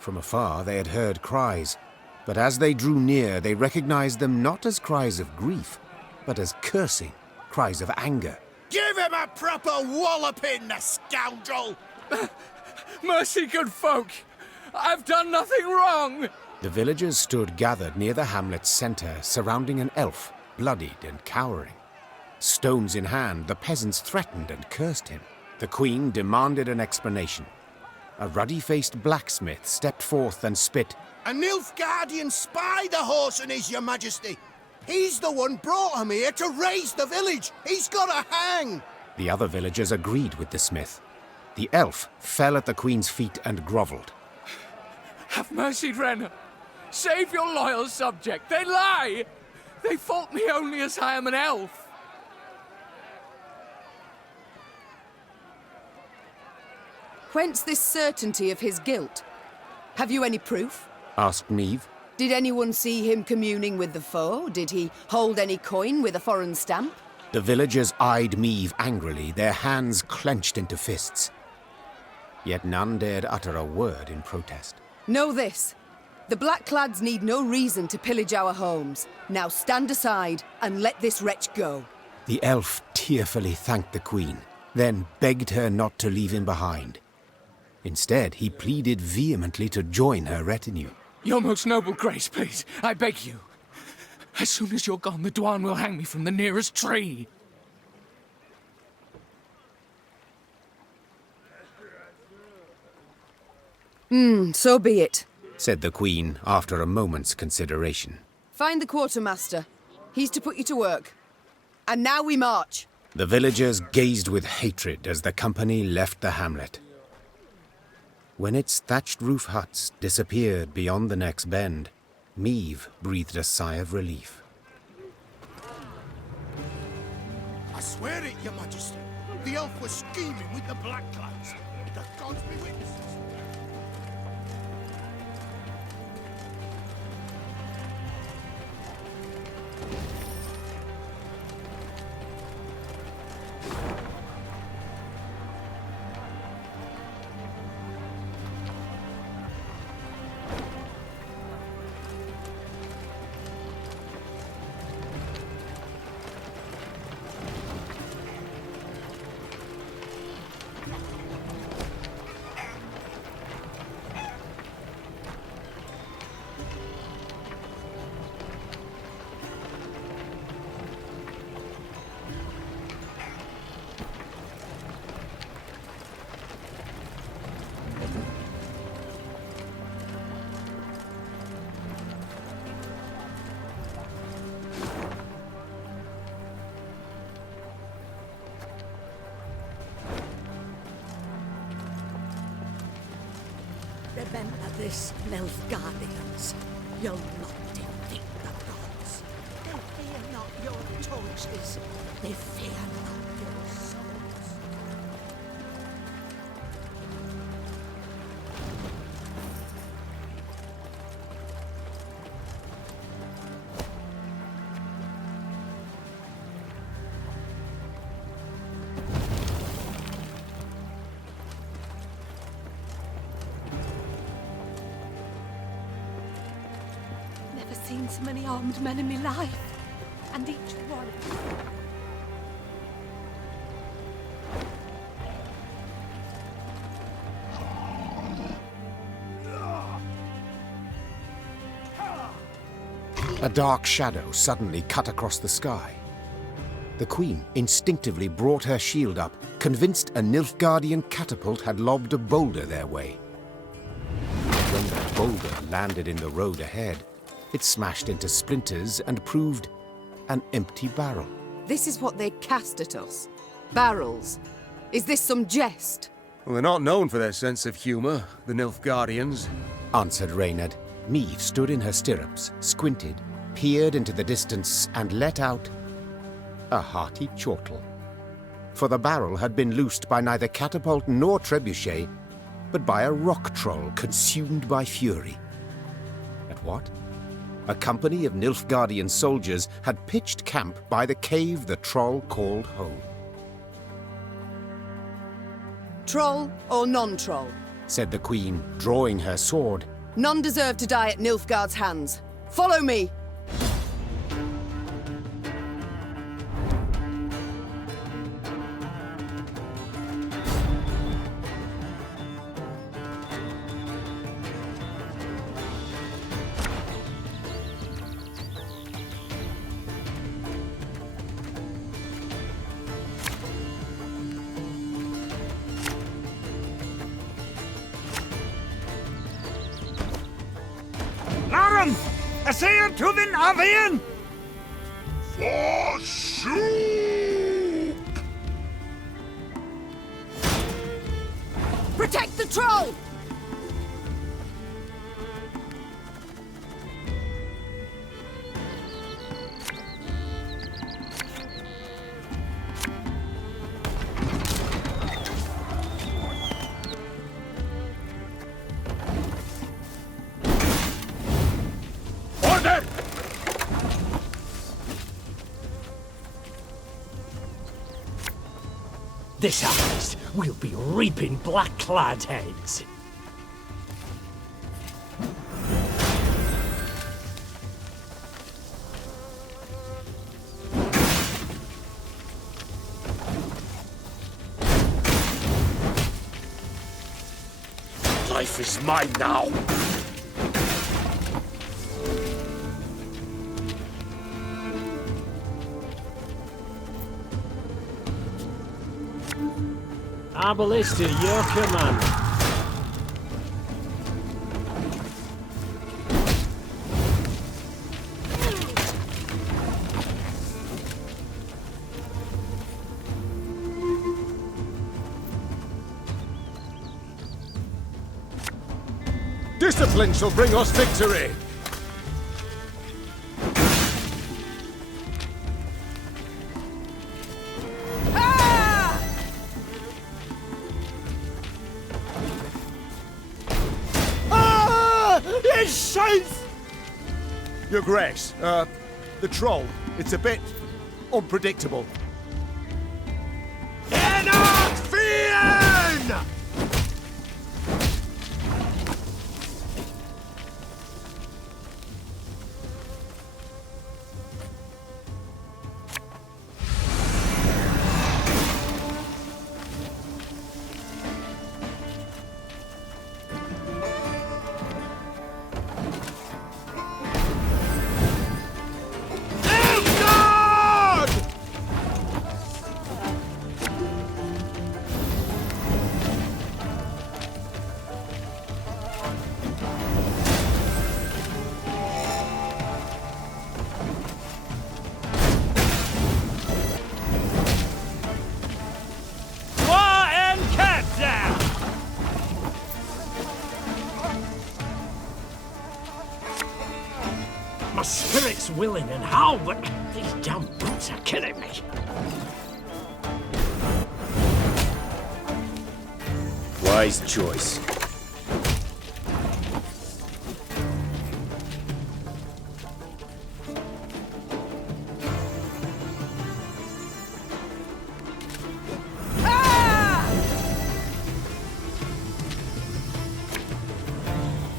From afar they had heard cries, but as they drew near they recognized them not as cries of grief, but as cursing, cries of anger. Give him a proper walloping, the scoundrel! Mercy, good folk! I've done nothing wrong! The villagers stood gathered near the hamlet's center, surrounding an elf, bloodied and cowering. Stones in hand, the peasants threatened and cursed him. The queen demanded an explanation. A ruddy-faced blacksmith stepped forth and spit. A Nilfgaardian spy the horse and is, your majesty. He's the one brought him here to raise the village. He's gotta hang. The other villagers agreed with the smith. The elf fell at the queen's feet and grovelled. Have mercy, Dren. Save your loyal subject. They lie. They fault me only as I am an elf. Whence this certainty of his guilt? Have you any proof? Asked Meave. Did anyone see him communing with the foe? Did he hold any coin with a foreign stamp? The villagers eyed Meave angrily, their hands clenched into fists. Yet none dared utter a word in protest. Know this. The Blackclads need no reason to pillage our homes. Now stand aside and let this wretch go. The elf tearfully thanked the queen, then begged her not to leave him behind. Instead, he pleaded vehemently to join her retinue. Your most noble grace, please, I beg you. As soon as you're gone, the Dwan will hang me from the nearest tree. So be it, said the queen after a moment's consideration. Find the quartermaster. He's to put you to work. And now we march. The villagers gazed with hatred as the company left the hamlet. When its thatched roof huts disappeared beyond the next bend, Meave breathed a sigh of relief. I swear it, Your Majesty. The elf was scheming with the Blackclads. The gods be witnesses. Remember this, Nilfgaardians. You'll not defeat the gods. They fear not your torches. They fear not your swords. Seen so many armed men in my life, and each one. A dark shadow suddenly cut across the sky. The queen instinctively brought her shield up, convinced a Nilfgaardian catapult had lobbed a boulder their way. When the boulder landed in the road ahead, it smashed into splinters and proved an empty barrel. This is what they cast at us. Barrels. Is this some jest? Well, they're not known for their sense of humour, the Nilfgaardians, answered Reynard. Meave stood in her stirrups, squinted, peered into the distance, and let out a hearty chortle. For the barrel had been loosed by neither catapult nor trebuchet, but by a rock troll consumed by fury. At what? A company of Nilfgaardian soldiers had pitched camp by the cave the troll called home. Troll or non-troll? Said the queen, drawing her sword. None deserve to die at Nilfgaard's hands. Follow me! Laren! Essayr Tuvin Avian! Forsooth! Protect the troll! This harvest, we'll be reaping black-clad heads. Life is mine now. Our ballista, your command. Discipline shall bring us victory! Your Grace, the troll, it's a bit unpredictable. My spirit's willing and how, but these damn boots are killing me. Wise choice.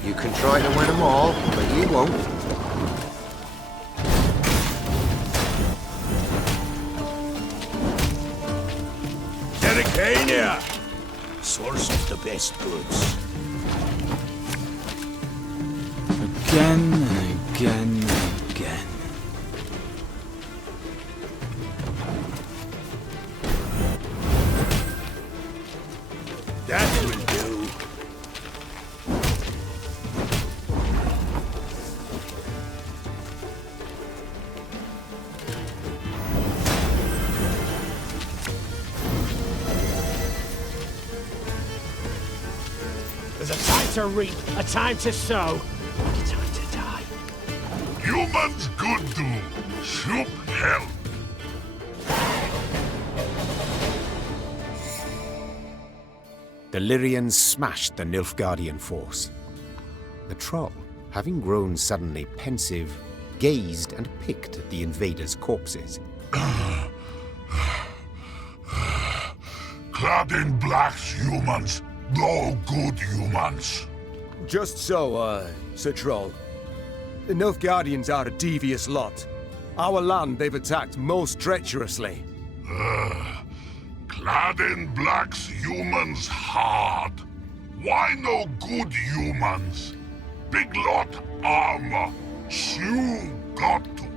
You can try to win them all, but you won't. Dericania! Source of the best goods. Again and again and again. That will do. There's a time to reap, a time to sow, and a time to die. Humans good do. Shoop help. The Lyrians smashed the Nilfgaardian force. The troll, having grown suddenly pensive, gazed and picked at the invaders' corpses. Clad in blacks humans. No good humans. Just so, Sir Troll. The Nilfgaardians are a devious lot. Our land they've attacked most treacherously. Clad in blacks humans hard. Why no good humans? Big lot armor. Shoe got to.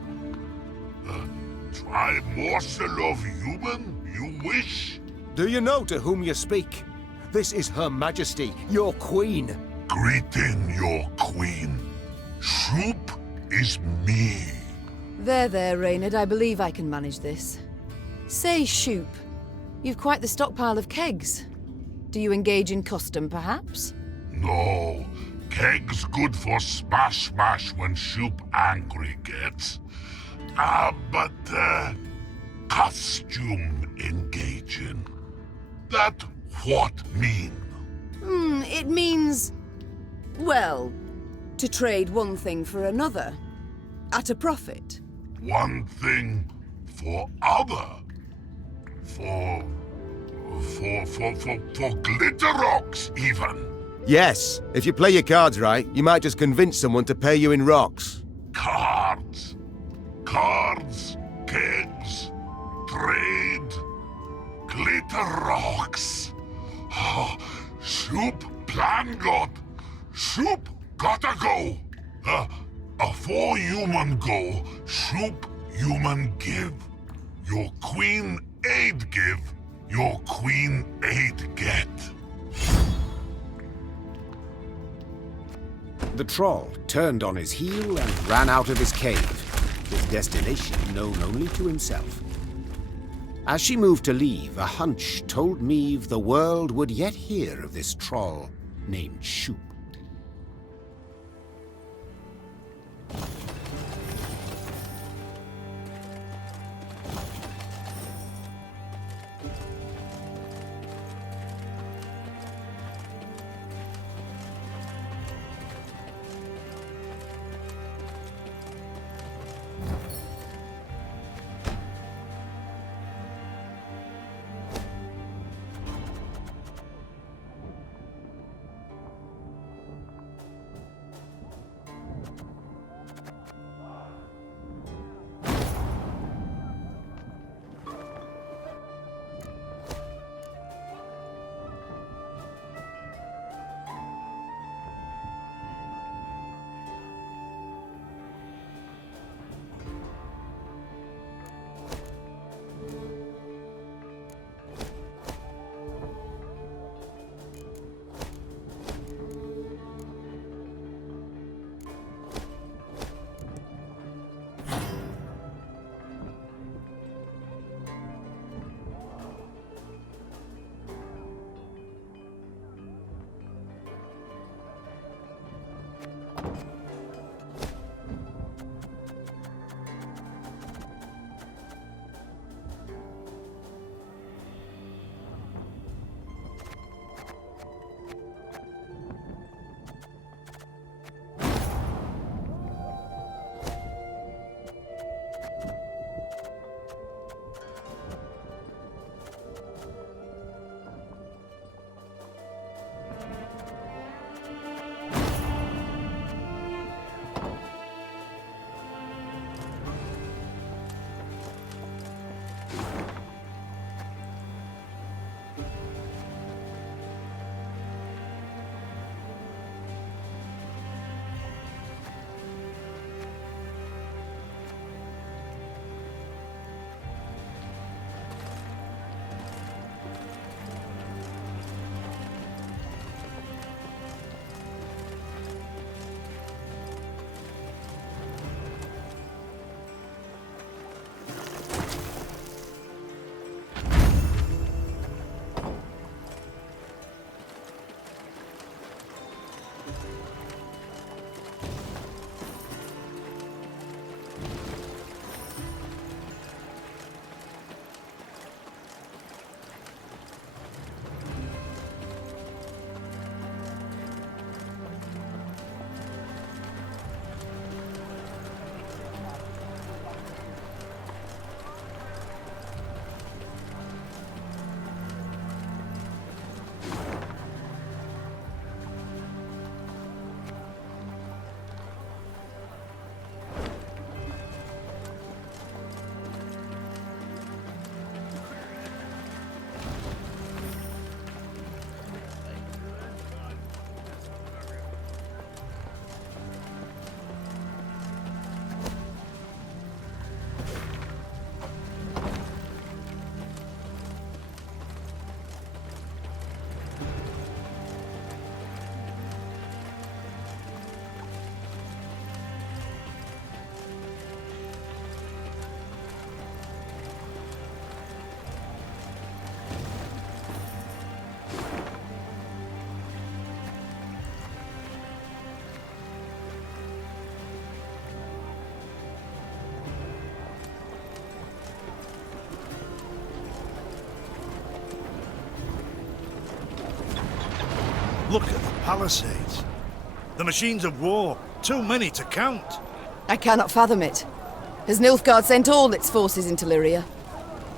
Try morsel of human, you wish? Do you know to whom you speak? This is Her Majesty, your queen. Greeting your queen. Shoop is me. There, Reynard. I believe I can manage this. Say, Shoop, you've quite the stockpile of kegs. Do you engage in custom, perhaps? No. Kegs good for smash when Shoop angry gets. But costume engaging. That what mean? It means, well, to trade one thing for another. At a profit. One thing for other. For For glitter rocks, even. Yes, if you play your cards right, you might just convince someone to pay you in rocks. Cards. Cards, kegs, trade, glitter rocks. Oh, soup plan god. Soup gotta go. A 4 human go, soup human give. Your queen aid give, your queen aid get. The troll turned on his heel and ran out of his cave, his destination known only to himself. As she moved to leave, a hunch told Meve the world would yet hear of this troll named Shoop. Look at the palisades. The machines of war. Too many to count. I cannot fathom it. Has Nilfgaard sent all its forces into Lyria?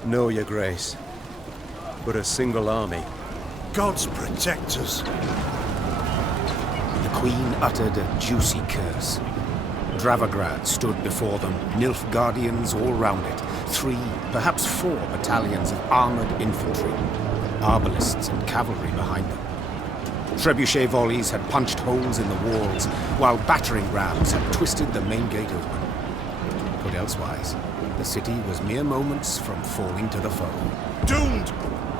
No, Your Grace. but a single army. Gods protect us. The Queen uttered a juicy curse. Dravograd stood before them, Nilfgaardians all round it, 3, perhaps 4 battalions of armoured infantry, arbalists and cavalry behind them. Trebuchet volleys had punched holes in the walls, while battering rams had twisted the main gate open. Put elsewise, the city was mere moments from falling to the foe. Doomed!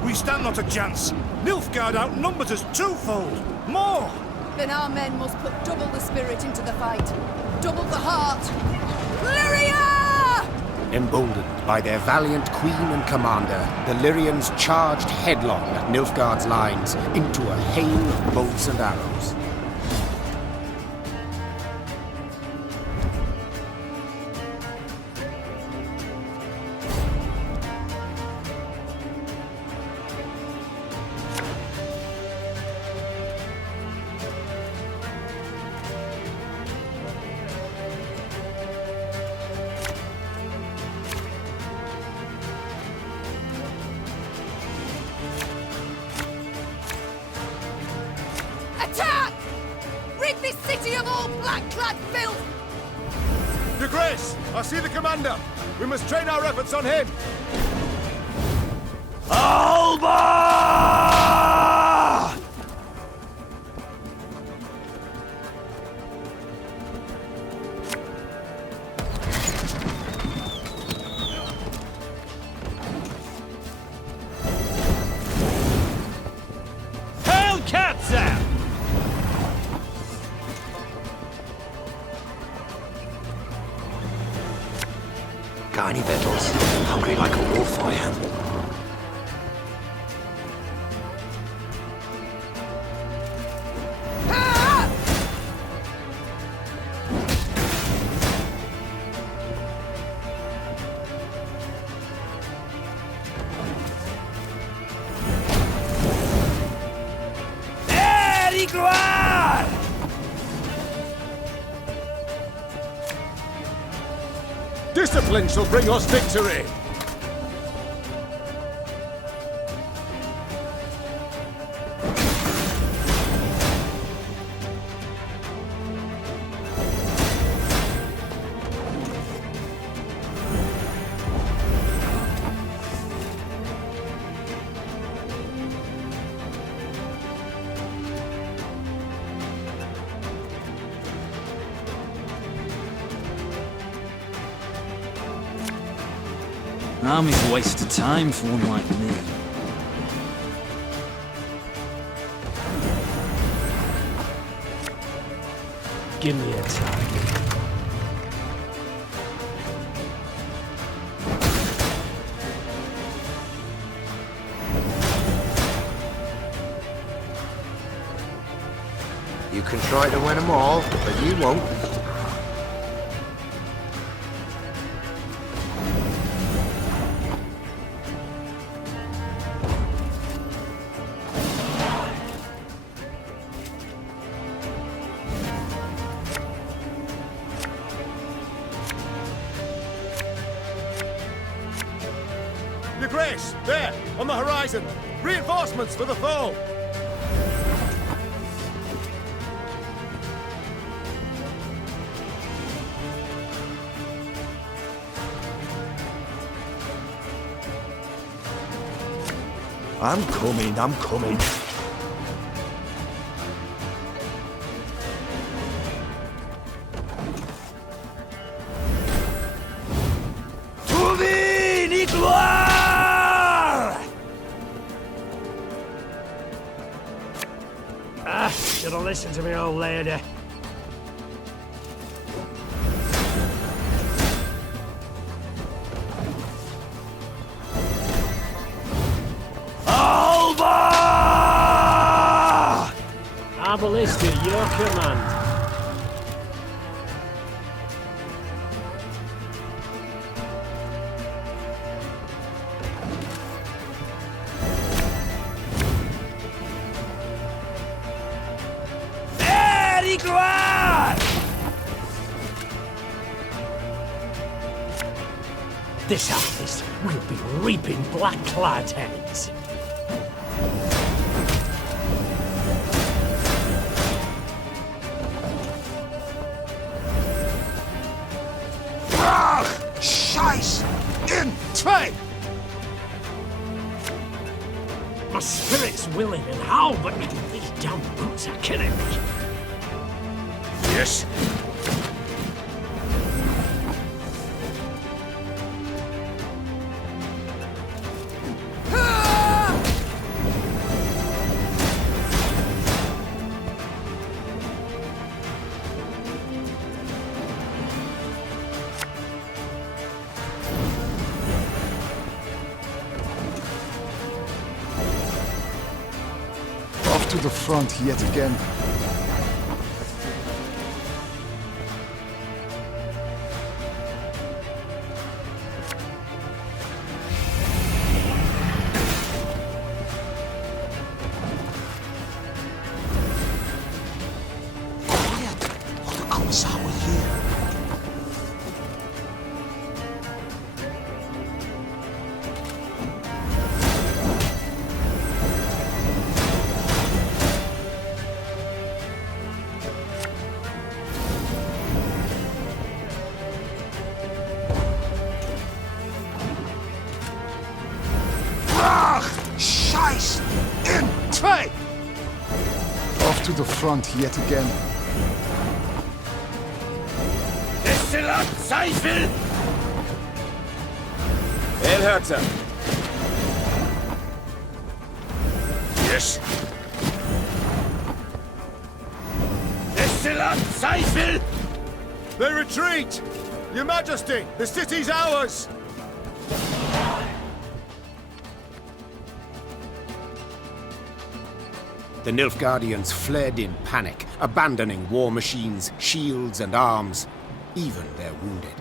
We stand not a chance. Nilfgaard outnumbers us twofold. More! Then our men must put double the spirit into the fight. Double the heart. Lyria! Emboldened by their valiant queen and commander, the Lyrians charged headlong at Nilfgaard's lines into a hail of bolts and arrows. Attack! Rid this city of all black-clad filth! Your Grace, I see the commander. We must train our efforts on him. Alba! Hellkatzer! Got any victuals? Hungry like a wolf, I am. Discipline shall bring us victory! Army's a waste of time for one like me. Give me a target. You can try to win them all, but you won't. Your Grace, there, on the horizon. Reinforcements for the foe. I'm coming. Should've listened to me, old lady. Alba! Arbalist at your command. This harvest will be reaping black-clad heads. Scheiß in zwei! My spirit's willing and how, but these damn boots are killing me. Yes. Off to the front yet again. Scheiß in zwei! Off to the front yet again. Destillat Zweifel! Elhurter. Yes. Destillat Zweifel! They retreat! Your Majesty, the city's ours! The Nilfgaardians fled in panic, abandoning war machines, shields and arms, even their wounded.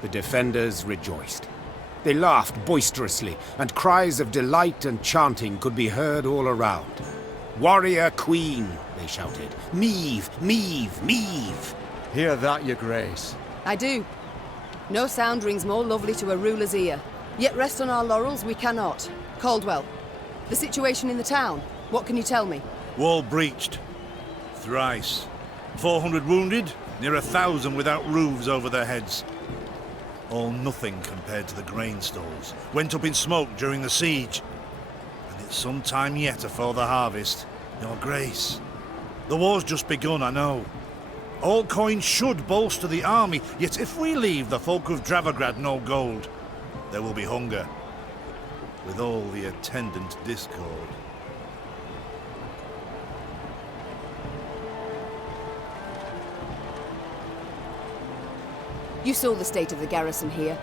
The defenders rejoiced. They laughed boisterously, and cries of delight and chanting could be heard all around. "Warrior Queen," they shouted. "Meve, Meve, Meve!" Hear that, your grace. I do. No sound rings more lovely to a ruler's ear. Yet rest on our laurels we cannot. Caldwell, the situation in the town, what can you tell me? Wall breached. Thrice. 400 wounded, near 1,000 without roofs over their heads. All nothing compared to the grain stores. Went up in smoke during the siege. And it's some time yet afore the harvest. Your Grace. The war's just begun, I know. All coins should bolster the army, yet if we leave the folk of Dravograd no gold, there will be hunger. With all the attendant discord. You saw the state of the garrison here.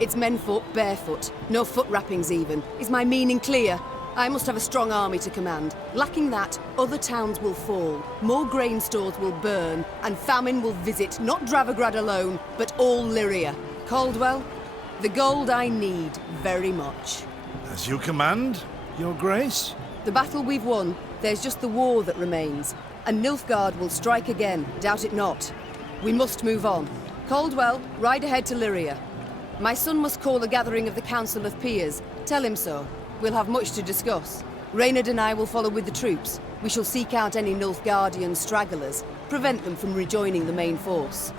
Its men fought barefoot, no foot wrappings even. Is my meaning clear? I must have a strong army to command. Lacking that, other towns will fall, more grain stores will burn, and famine will visit not Dravograd alone, but all Lyria. Caldwell, the gold I need very much. As you command, Your Grace? The battle we've won, there's just the war that remains. And Nilfgaard will strike again, doubt it not. We must move on. Caldwell, ride ahead to Lyria. My son must call a gathering of the Council of Peers. Tell him so. We'll have much to discuss. Reynard and I will follow with the troops. We shall seek out any Nilfgaardian stragglers, prevent them from rejoining the main force.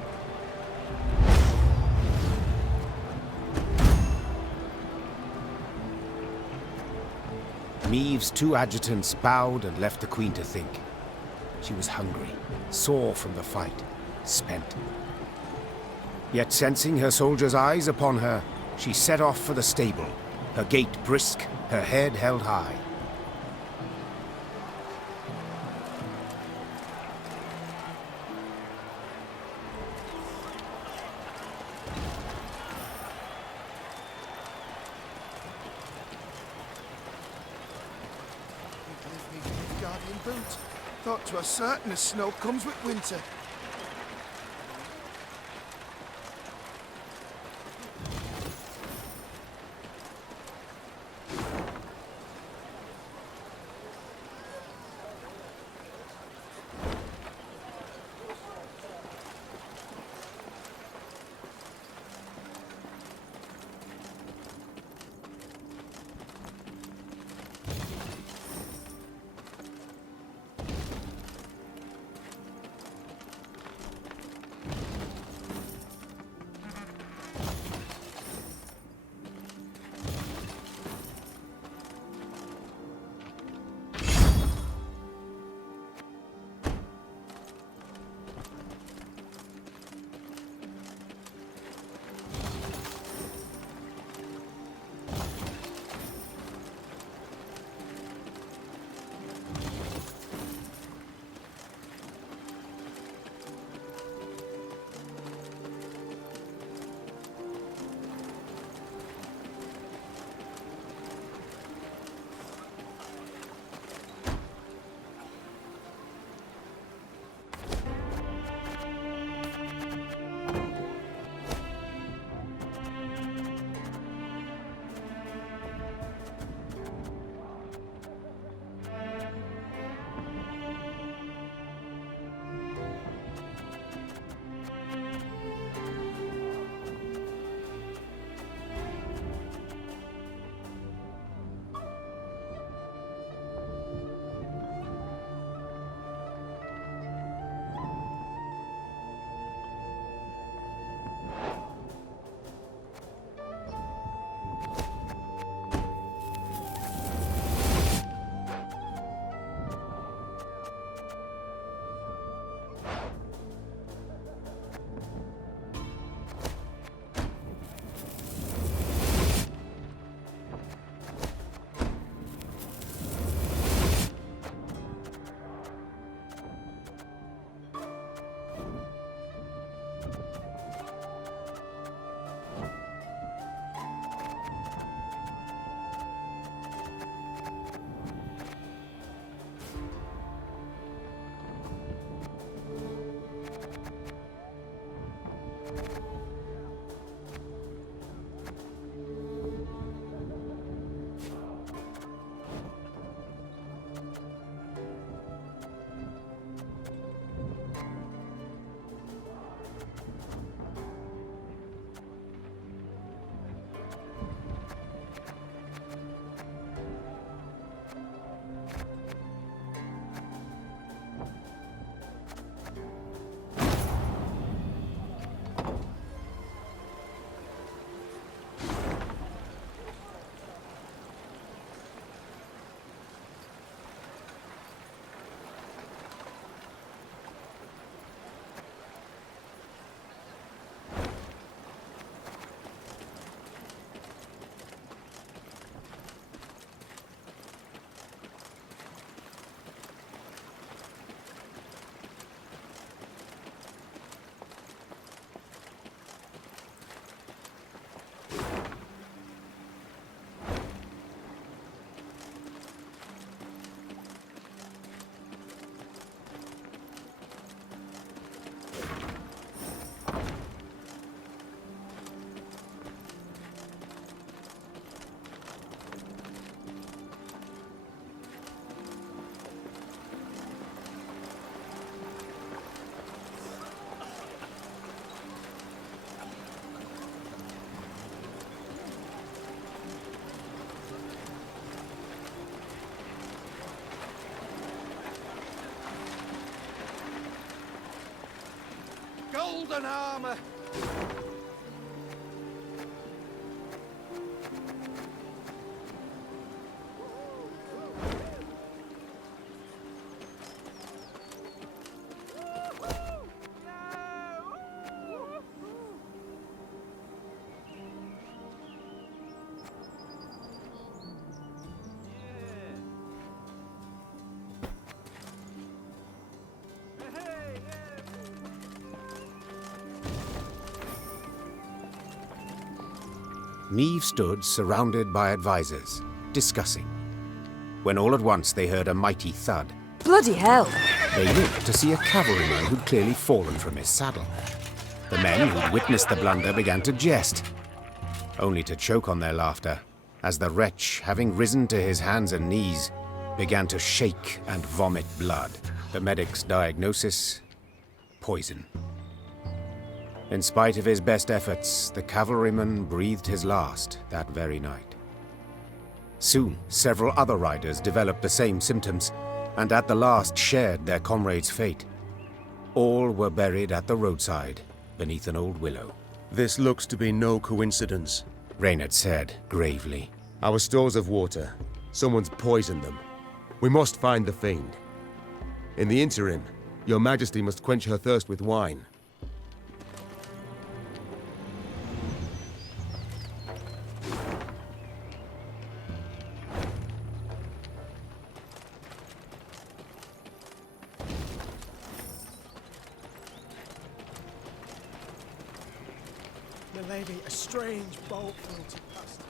Meve's two adjutants bowed and left the Queen to think. She was hungry, sore from the fight, spent. Yet sensing her soldiers' eyes upon her, she set off for the stable, her gait brisk, her head held high. Guardian boot. Thought 'twas certain as snow comes with winter. golden armor! Neve stood surrounded by advisors, discussing, when all at once they heard a mighty thud. Bloody hell! They looked to see a cavalryman who'd clearly fallen from his saddle. The men who'd witnessed the blunder began to jest, only to choke on their laughter, as the wretch, having risen to his hands and knees, began to shake and vomit blood. The medic's diagnosis: poison. In spite of his best efforts, the cavalryman breathed his last that very night. Soon, several other riders developed the same symptoms, and at the last shared their comrades' fate. All were buried at the roadside, beneath an old willow. This looks to be no coincidence, Reynard said gravely. Our stores of water. Someone's poisoned them. We must find the fiend. In the interim, your Majesty must quench her thirst with wine. Milady, a strange boat floated past.